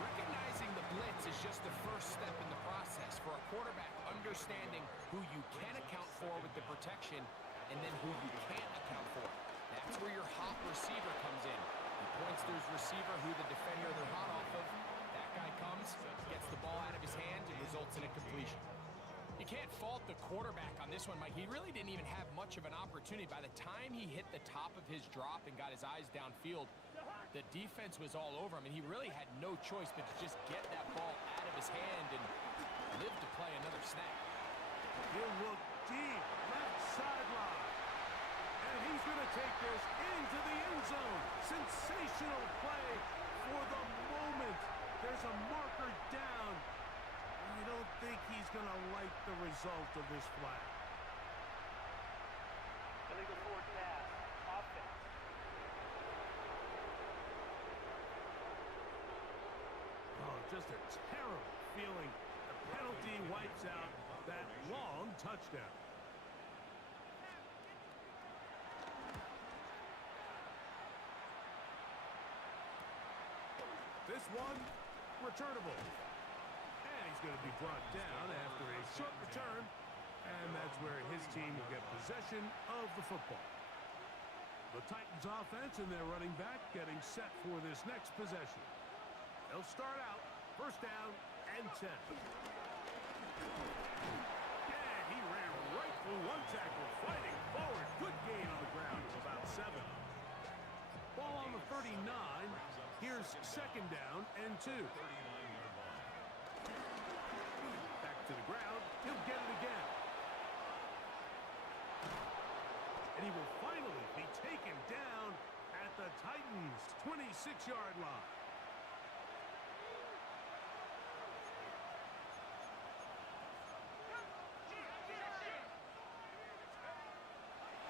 Recognizing the blitz is just the first step in the process for a quarterback, understanding who you can account for with the protection and then who you can't account for. That's where your hot receiver comes in. He points to his receiver who the defender they're hot off of. That guy comes, gets the ball out of his hand, and results in a completion. You can't fault the quarterback on this one, Mike. He really didn't even have much of an opportunity. By the time he hit the top of his drop and got his eyes downfield, the defense was all over him, and he really had no choice but to just get that ball out of his hand and live to play another snap. He'll look deep, left sideline. And he's going to take this into the end zone. Sensational play for the moment. There's a marker down. I don't think he's going to like the result of this flag. Illegal forward pass. Offense. Oh, just a terrible feeling. The penalty wipes out that long touchdown. This one, returnable. And he's going to be brought down after a short return. And that's where his team will get possession of the football. The Titans offense and their running back getting set for this next possession. They'll start out first down and 10. And he ran right through one tackle, fighting forward. Good gain on the ground of about 7. Ball on the 39. Here's second down and 2. Back to the ground. He'll get it again. And he will finally be taken down at the Titans' 26-yard line.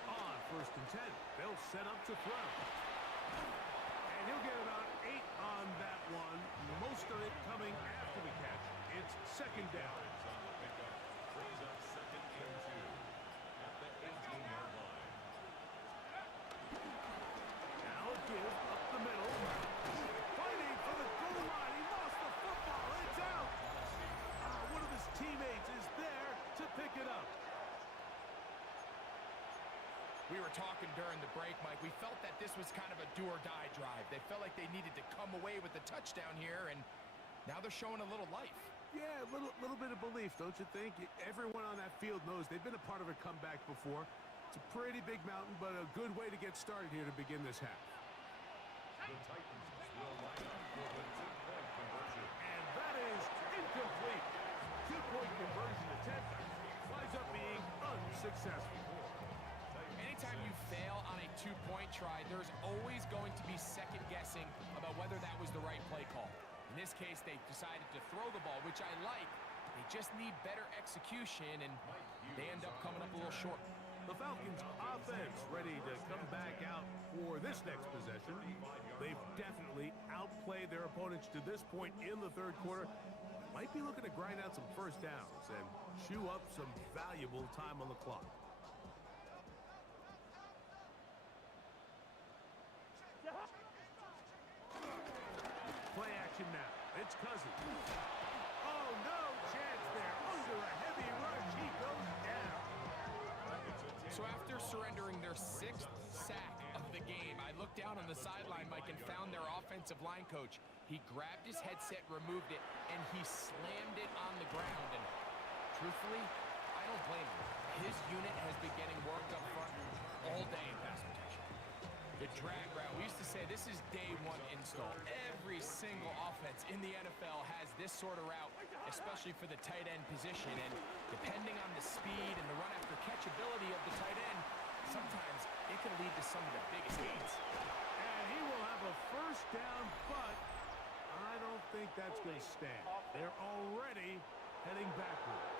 On first and 10, they'll set up to throw. And he'll get about 8 on that one, most of it coming after the catch. It's second down. Brings up second and 2 at the 18-yard line. Now a give up the middle. Fighting for the goal line. He lost the football. It's out. One of his teammates is there to pick it up. We were talking during the break, Mike. We felt that this was kind of a do-or-die drive. They felt like they needed to come away with the touchdown here, and now they're showing a little life. Yeah, a little bit of belief, don't you think? Everyone on that field knows they've been a part of a comeback before. It's a pretty big mountain, but a good way to get started here to begin this half. The Titans will line up for the two-point conversion. And that is incomplete. Two-point conversion attempt winds up being unsuccessful. Anytime you fail on a two-point try, there's always going to be second guessing about whether that was the right play call. In this case, they decided to throw the ball, which I like. They just need better execution, and they end up coming up a little short. The Falcons offense ready to come back out for this next possession. They've definitely outplayed their opponents to this point in the third quarter. Might be looking to grind out some first downs and chew up some valuable time on the clock. Play action now. It's Cousins. Oh, no chance there. Under a heavy rush, he goes down. So after surrendering their 6th sack of the game, I looked down on the sideline, Mike, and found their offensive line coach. He grabbed his headset, removed it, and he slammed it on the ground. And truthfully, I don't blame him. His unit has been getting worked up front all day in pass protection. The drag route, we used to say this is day one install. Every single offense in the NFL has this sort of route, especially for the tight end position. And depending on the speed and the run after catch ability of the tight end, sometimes it can lead to some of the biggest gains. And he will have a first down, but I don't think that's going to stand. They're already heading backwards.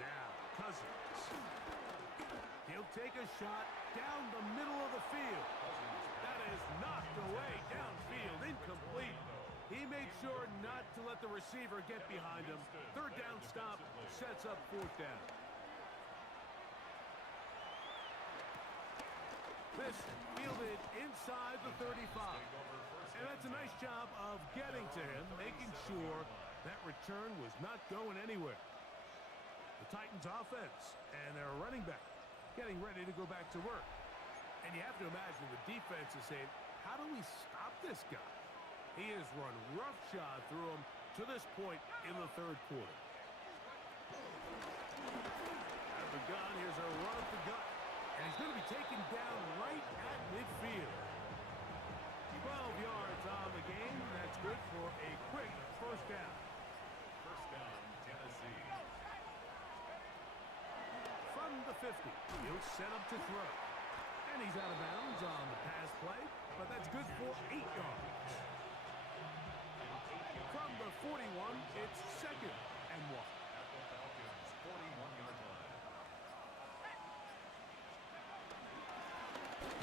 Now, Cousins. He'll take a shot down the middle of the field. That is knocked away downfield, incomplete. He made sure not to let the receiver get behind him. Third down stop sets up fourth down. This fielded inside the 35. And that's a nice job of getting to him, making sure that return was not going anywhere. The Titans offense and their running back getting ready to go back to work. And you have to imagine the defense is saying, how do we stop this guy? He has run roughshod through him to this point in the third quarter. Out of the gun, here's a run up the gut. And he's going to be taken down right at midfield. 12 yards on the game. That's good for a quick first down. First down, Tennessee. From the 50, he'll set up to throw. And he's out of bounds on the pass play, but that's good for 8 yards. From the 41, it's second and 1. At the Falcons' 41-yard line.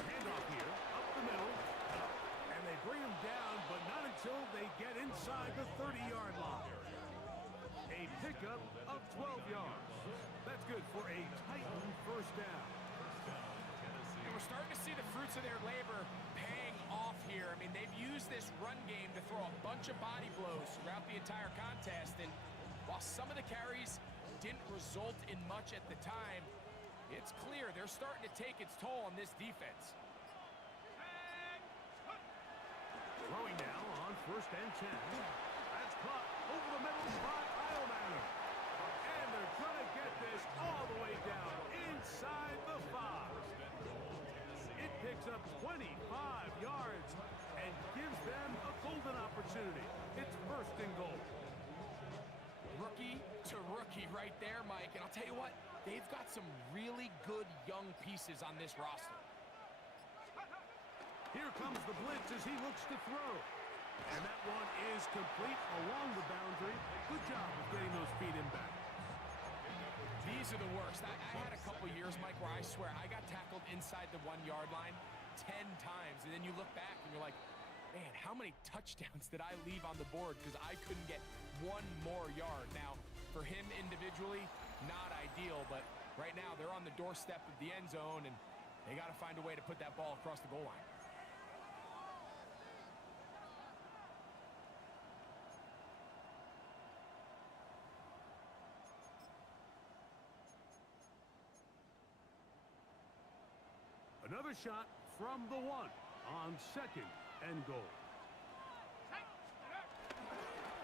Handoff here, up the middle. And they bring him down, but not until they get inside the 30-yard line. A pickup of 12 yards. That's good for a Titan first down. And we're starting to see the fruits of their labor paying off here. I mean, they've used this run game to throw a bunch of body blows throughout the entire contest. And while some of the carries didn't result in much at the time, it's clear they're starting to take its toll on this defense. Throwing now on first and 10. That's caught over the middle by Eilmanner. And they're trying to get this all the way down inside the 5. It picks up 25 yards and gives them a golden opportunity. It's first and goal. Rookie to rookie right there, Mike. And I'll tell you what, they've got some really good young pieces on this roster. Here comes the blitz as he looks to throw. And that one is complete along the boundary. Good job of getting those feet in back. These are the worst. I had a couple years, Mike, where I swear I got tackled inside the 1-yard line 10 times. And then you look back and you're like, man, how many touchdowns did I leave on the board because I couldn't get one more yard? Now, for him individually, not ideal, but right now they're on the doorstep of the end zone, and they got to find a way to put that ball across the goal line. Another shot from the 1 on second and goal.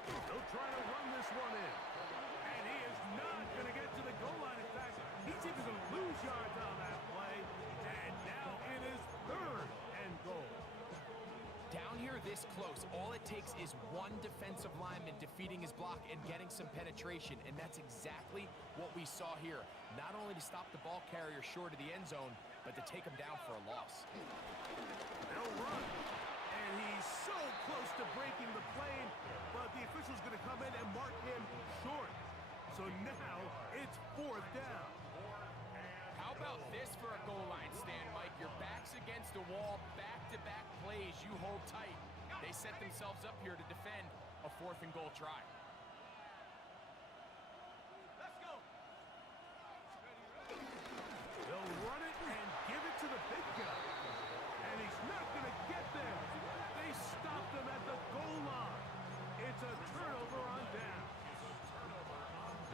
They'll try to run this one in. And he is not going to get to the goal line. In fact, he's even going to lose yards on that play. And now it is third and goal. Down here this close, all it takes is one defensive lineman defeating his block and getting some penetration, and that's exactly what we saw here. Not only to stop the ball carrier short of the end zone, but to take him down for a loss. They'll run, and he's so close to breaking the plane, but the official's going to come in and mark him short. So now it's fourth down. How about this for a goal line stand, Mike? Your back's against the wall, back-to-back plays, you hold tight. They set themselves up here to defend a fourth and goal try. Let's go. They'll run it and give it to the big guy. And he's not going to get there. They stopped him at the goal line. It's a turnover on down.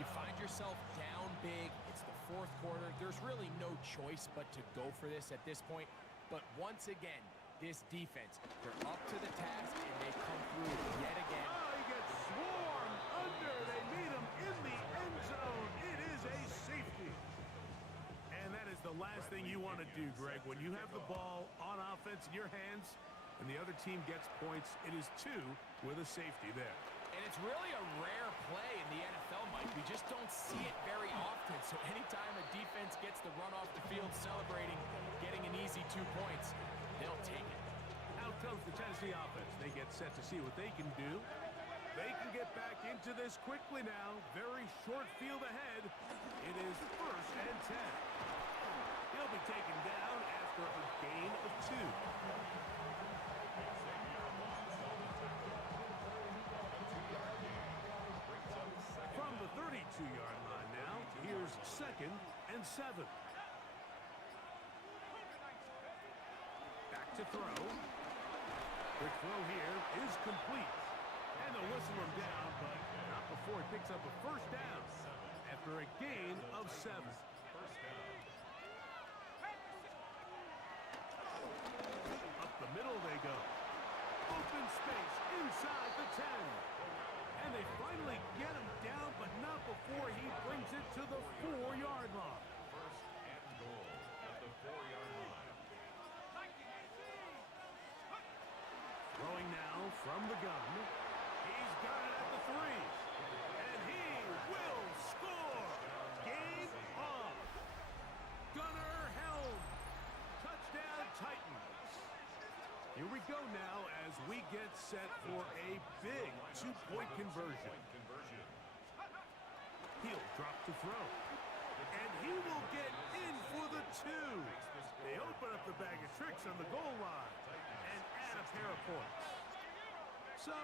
You find yourself down big. It's the fourth quarter. There's really no choice but to go for this at this point. But once again, this defense, they're up to the task, and they come through yet again. Oh, he gets swarmed under. They meet him in the end zone. It is a safety. And that is the last thing you want to do, Greg. When you have the ball on offense in your hands and the other team gets points, it is 2 with a safety there. And it's really a rare play in the NFL, Mike. We just don't see it very often. So anytime a defense gets the run off the field celebrating, getting an easy 2 points, they'll take it. Out comes the Tennessee offense. They get set to see what they can do. They can get back into this quickly now. Very short field ahead. It is first and 10. He'll be taken down after a gain of 2. From the 32-yard line now, here's 2nd and 7. Back to throw. Quick throw here is complete. And they'll whistle him down, but not before he picks up a first down after a gain of 7. Up the middle they go. Open space inside the 10. And they finally get him down, but not before he brings it to the 4-yard line. First and goal at the 4-yard line. Throwing now from the gun. He's got it at the 3. And he will score. Game on. Gunner Helm. Touchdown Titans. Here we go now as we get set for a big 2-point conversion. He'll drop to throw. And he will get in for the 2. They open up the bag of tricks on the goal line and add a pair of points. So,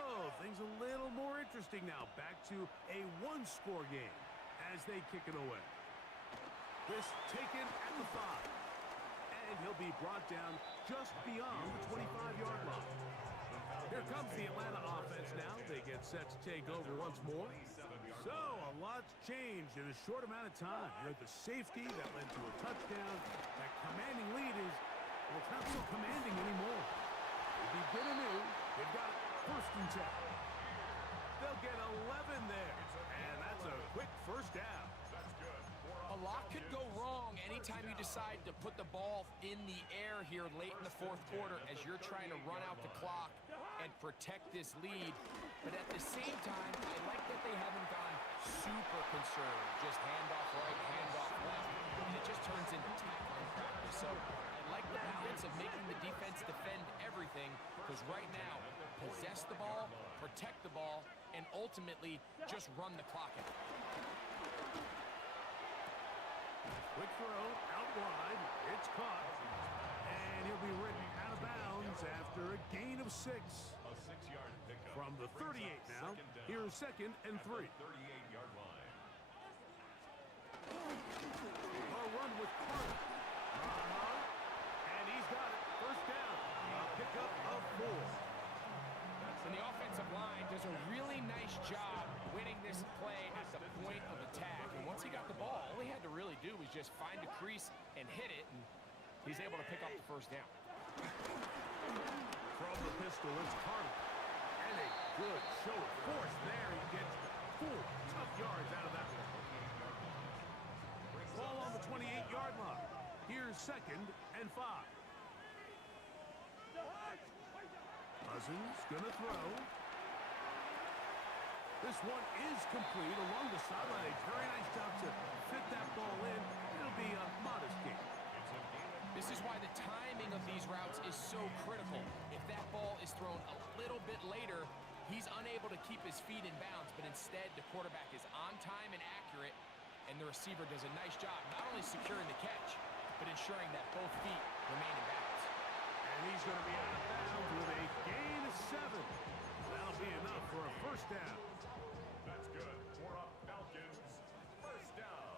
things a little more interesting now. Back to a 1-score game as they kick it away. This taken at the 5. And he'll be brought down just beyond the 25-yard line. Here comes the Atlanta offense now. They get set to take over once more. So, a lot's changed in a short amount of time. You had the safety that led to a touchdown. That commanding lead is, well, it's not so commanding anymore. They begin anew. They've got it 1st and 10. They'll get 11 there. And that's a quick first down. A lot could go wrong anytime you decide to put the ball in the air here late in the 4th quarter as you're trying to run out the clock and protect this lead. But at the same time, I like that they haven't gone super conservative. Just handoff right, handoff left, and it just turns into tackling practice. So I like the balance of making the defense defend everything, because right now, possess the ball, protect the ball, and ultimately just run the clock out. Quick throw, out wide, it's caught, and he'll be written out of bounds after a gain of 6. A 6-yard pickup. From the 38 now, here's 2nd and 3. 38-yard line. A run with Carter. And he's got it, 1st down, a pickup of 4. And the offensive line does a really nice job winning this play at the point of attack. And once he got the ball, all he had to really do was just find a crease and hit it, and he's able to pick up the 1st down. From the pistol, it's Carter. And a good show of force there. He gets 4 tough yards out of that one. Ball on the 28-yard line. Here's 2nd and 5. Cousins gonna throw. This one is complete along the sideline. A very nice job to fit that ball in. It'll be a modest gain. This is why the timing of these routes is so critical. If that ball is thrown a little bit later, he's unable to keep his feet in bounds, but instead the quarterback is on time and accurate, and the receiver does a nice job not only securing the catch, but ensuring that both feet remain in bounds. And he's going to be out of bounds with a gain of 7. That'll be enough for a 1st down. That's good. For a Falcons 1st down.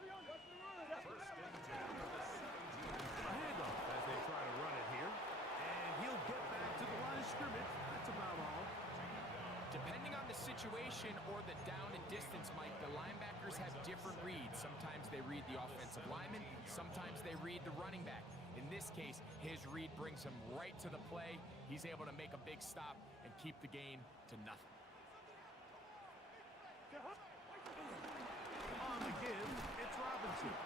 1st and 10 at the 17. A handoff as they try to run it here. And he'll get back to the line of scrimmage. That's about all. Depending on the situation or the down and distance, Mike, the linebackers have different reads. Sometimes they read the offensive lineman. Sometimes they read the running back. In this case, his read brings him right to the play. He's able to make a big stop and keep the gain to nothing. On the give, it's Robinson.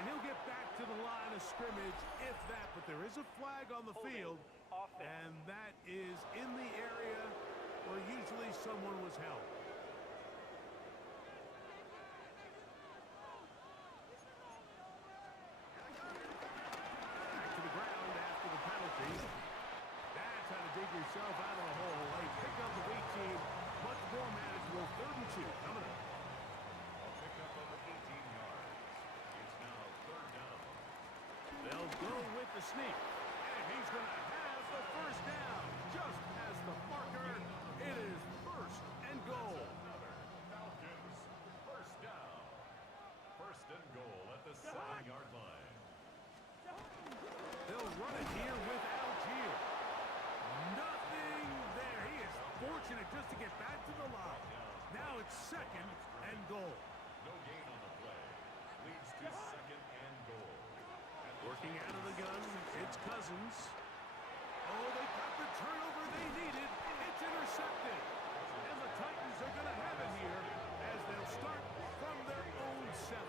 And he'll get back to the line of scrimmage, if that. But there is a flag on the field, and that is in the area where usually someone was held. Back to the ground after the penalty. That's how to dig yourself out of a hole. A pickup of 18, much more manageable. 3rd and 2 coming up. A pickup of 18 yards. It's now 3rd down. go with the sneak. And he's going to have the first down. Just past the marker, it is first and goal. Falcons, first down. First and goal at the 7-yard line. They'll run it here with Algier. Nothing there. He is fortunate just to get back to the line. Now it's second and goal. No gain on the play. Leads to second and goal. Working out of the gun, it's Cousins. Oh, they got the turnover they needed. It's intercepted. And the Titans are going to have it here as they'll start from their own 7.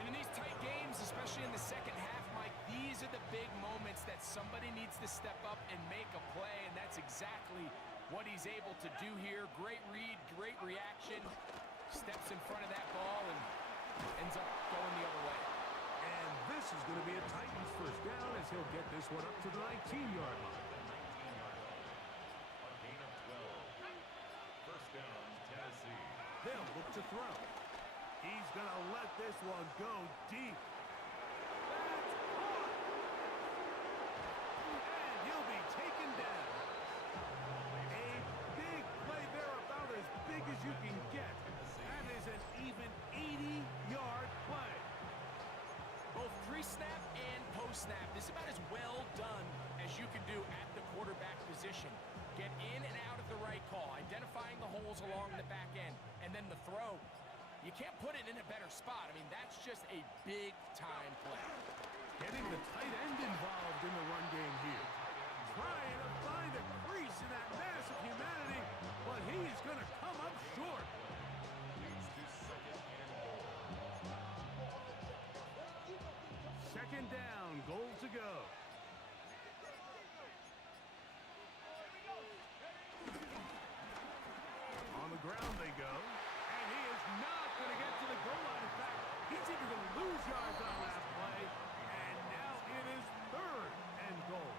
And in these tight games, especially in the second half, Mike, these are the big moments that somebody needs to step up and make a play, and that's exactly what he's able to do here. Great read, great reaction. Steps in front of that ball and ends up going the other way. And this is going to be a Titans first down as he'll get this one up to the 19-yard line. A gain of 12. First down, Tennessee. They'll look to throw. He's going to let this one go deep. That's caught. And he'll be taken down. A big play there, about as big as you can get. That is an even 80-yard play. Both pre-snap and post-snap, this is about as well done as you can do at the quarterback position. Get in and out at the right call, identifying the holes along the back end, and then the throw. You can't put it in a better spot. I mean, that's just a big-time play. Getting the tight end involved in the run game here. Trying to find a crease in that mass of humanity, but he's going to come up short. Leads to second and goal. Second down, goal to go. On the ground they go, and he is not going to get to the goal line. In fact, he's even going to lose yards on that play, and now it is third and goal.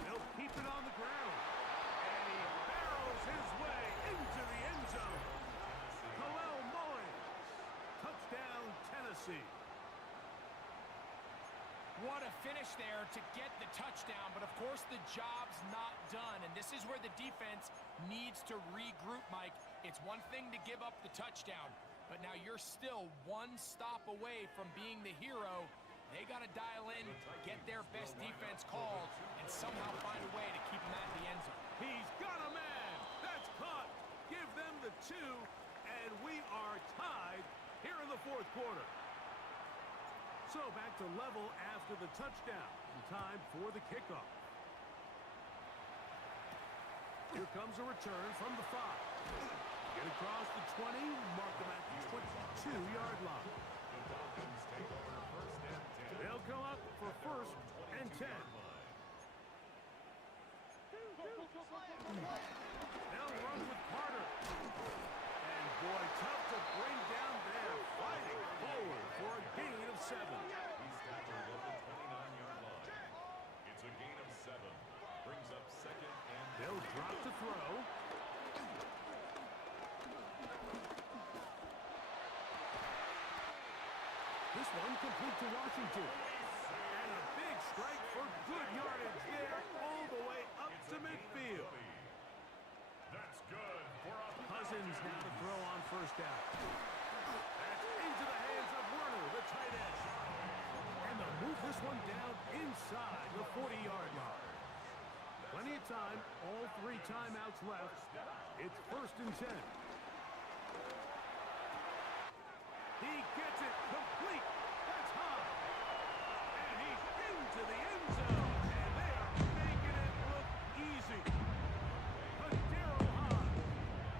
They'll keep it on the ground, and he barrels his way into the end zone. Khalil Mullins, touchdown Tennessee. What a finish there to get the touchdown, but of course the job's not done, and this is where the defense needs to regroup, Mike. It's one thing to give up the touchdown, but now you're still one stop away from being the hero. They got to dial in, get their best defense called, and somehow find a way to keep them out of the end zone. He's got a man. That's caught. Give them the 2, and we are tied here in the fourth quarter. So back to level after the touchdown. Time for the kickoff. Here comes a return from the 5. Get across the 20, mark them at the 22-yard line. The Falcons take over first and 10. They'll come up for first and 10. They'll run with Carter. And boy, tough to bring down there. Fighting forward for a gain of 7. He's tackled at the 29-yard line. It's a gain of 7. Brings up second and They'll drop to throw. This one complete to Washington. And a big strike for good yardage there all the way up to midfield. that's good for a Cousins now to throw on first down. That's into the hands of Werner, the tight end. And they'll move this one down inside the 40-yard line. Plenty of time, all 3 timeouts left. It's first and 10. He gets it complete. That's high. And he's into the end zone. And they are making it look easy. Hadero high.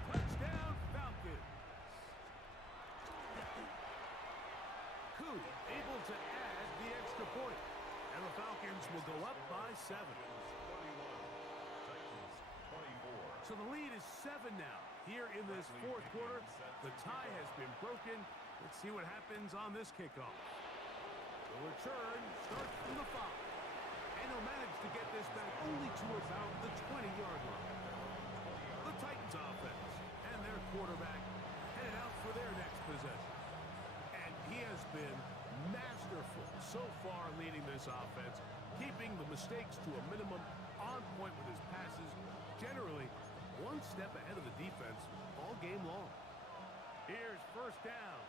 Touchdown, Falcons. Koo able to add the extra point. And the Falcons will go up by 7. So the lead is 7 now. Here in this fourth quarter, the tie has been broken. Let's see what happens on this kickoff. The return starts from the 5. And he'll manage to get this back only to about the 20-yard line. The Titans offense and their quarterback headed out for their next possession. And he has been masterful so far leading this offense, keeping the mistakes to a minimum, on point with his passes, generally one step ahead of the defense all game long. Here's first down.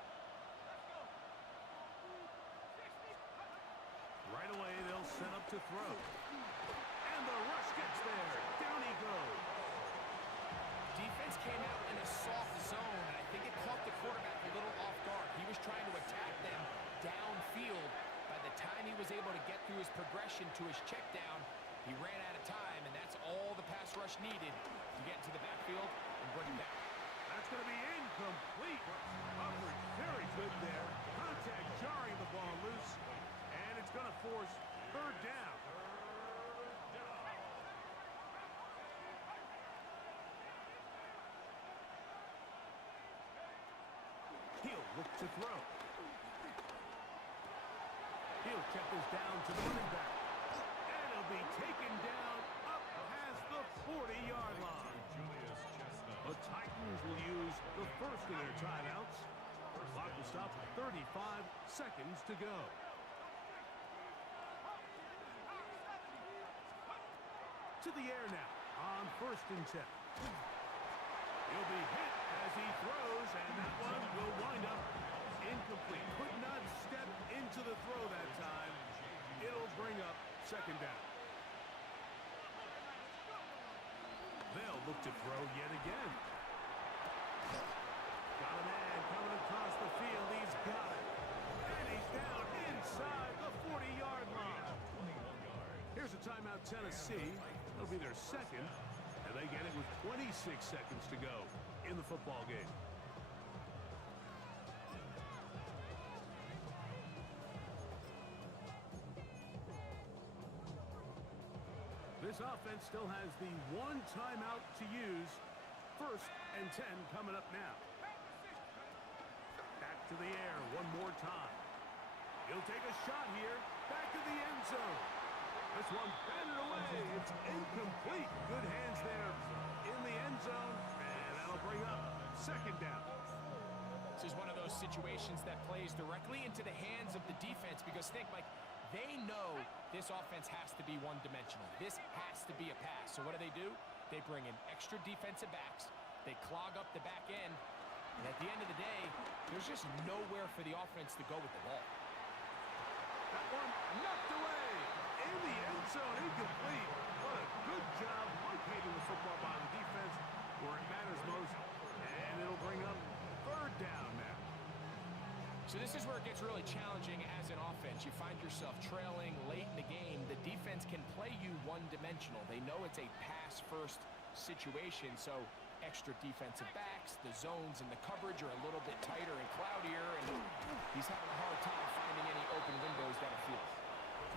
Right away, they'll set up to throw. And the rush gets there. Down he goes. Defense came out in a soft zone, and I think it caught the quarterback a little off guard. He was trying to attack them downfield. By the time he was able to get through his progression to his check down, he ran out of time, and that's all the pass rush needed to get into the backfield and bring him back. That's going to be incomplete. Coverage very good there. Contact jarring the ball loose, and it's going to force third down. He'll look to throw. He'll check this down to the running back. And it'll be taken down up past the 40-yard line. The Titans will use the first of their timeouts. Clock will stop at 35 seconds to go. To the air now on 1st and 10. He'll be hit as he throws, and that one will wind up incomplete. Could not step into the throw that time. It'll bring up second down. They'll look to throw yet again. Got a man coming across the field. He's got it. And he's down inside the 40-yard line. Here's a timeout, Tennessee. It'll be their second. And they get it with 26 seconds to go in the football game. This offense still has the one timeout to use. 1st and 10 coming up now. Back to the air one more time. He'll take a shot here. Back to the end zone. This one batted away. It's incomplete. Good hands there in the end zone. And that'll bring up second down. This is one of those situations that plays directly into the hands of the defense, because think, like, they know this offense has to be one-dimensional. This has to be a pass. So what do? They bring in extra defensive backs. They clog up the back end. And at the end of the day, there's just nowhere for the offense to go with the ball. That one knocked away in the end zone, incomplete. What a good job locating the football by the defense where it matters most. And it'll bring up third down now. So this is where it gets really challenging as an offense. You find yourself trailing late in the game. The defense can play you one-dimensional. They know it's a pass-first situation, so extra defensive backs, the zones and the coverage are a little bit tighter and cloudier, and he's having a hard time finding any open windows downfield.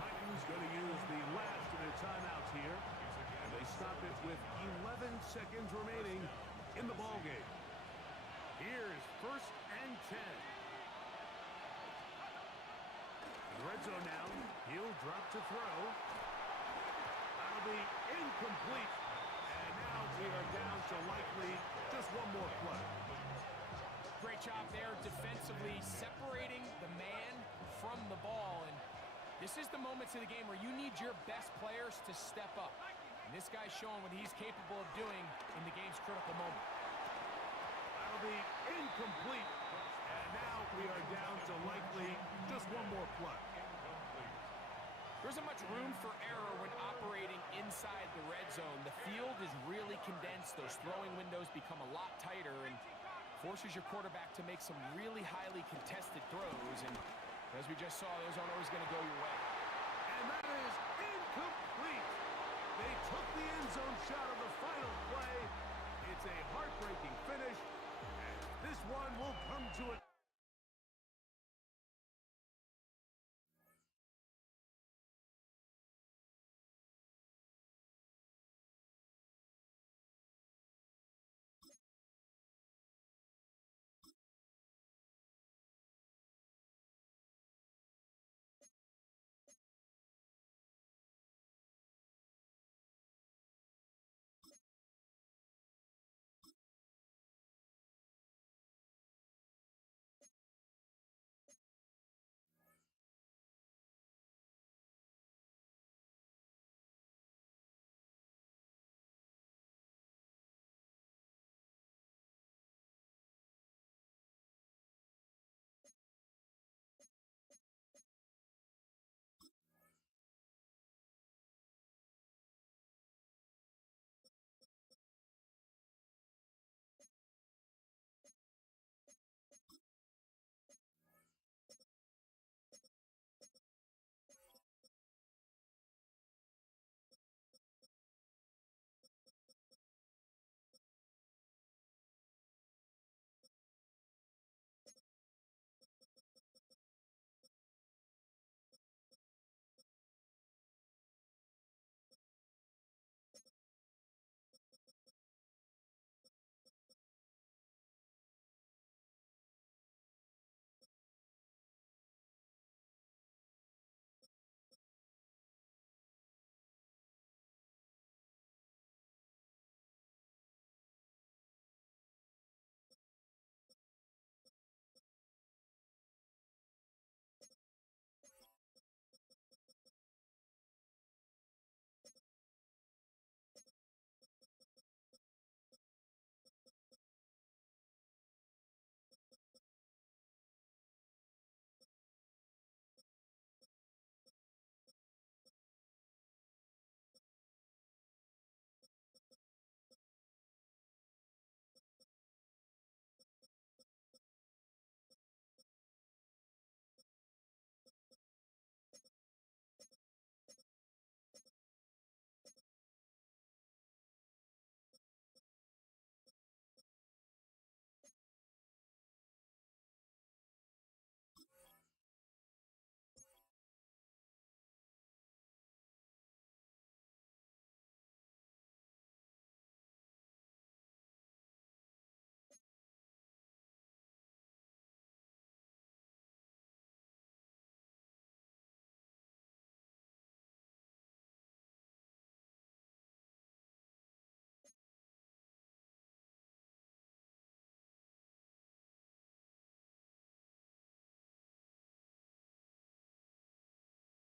Titans going to use the last of their timeouts here, and they stop it with 11 seconds remaining in the ballgame. Here's 1st and 10. Red zone now. He'll drop to throw. That'll be incomplete. And now we are down to likely just one more play. Great job there defensively, separating the man from the ball. And this is the moments of the game where you need your best players to step up. And this guy's showing what he's capable of doing in the game's critical moment. That'll be incomplete. And now we are down to likely just one more play. There isn't much room for error when operating inside the red zone. The field is really condensed. Those throwing windows become a lot tighter and forces your quarterback to make some really highly contested throws. And as we just saw, those aren't always going to go your way. And that is incomplete. They took the end zone shot on the final play. It's a heartbreaking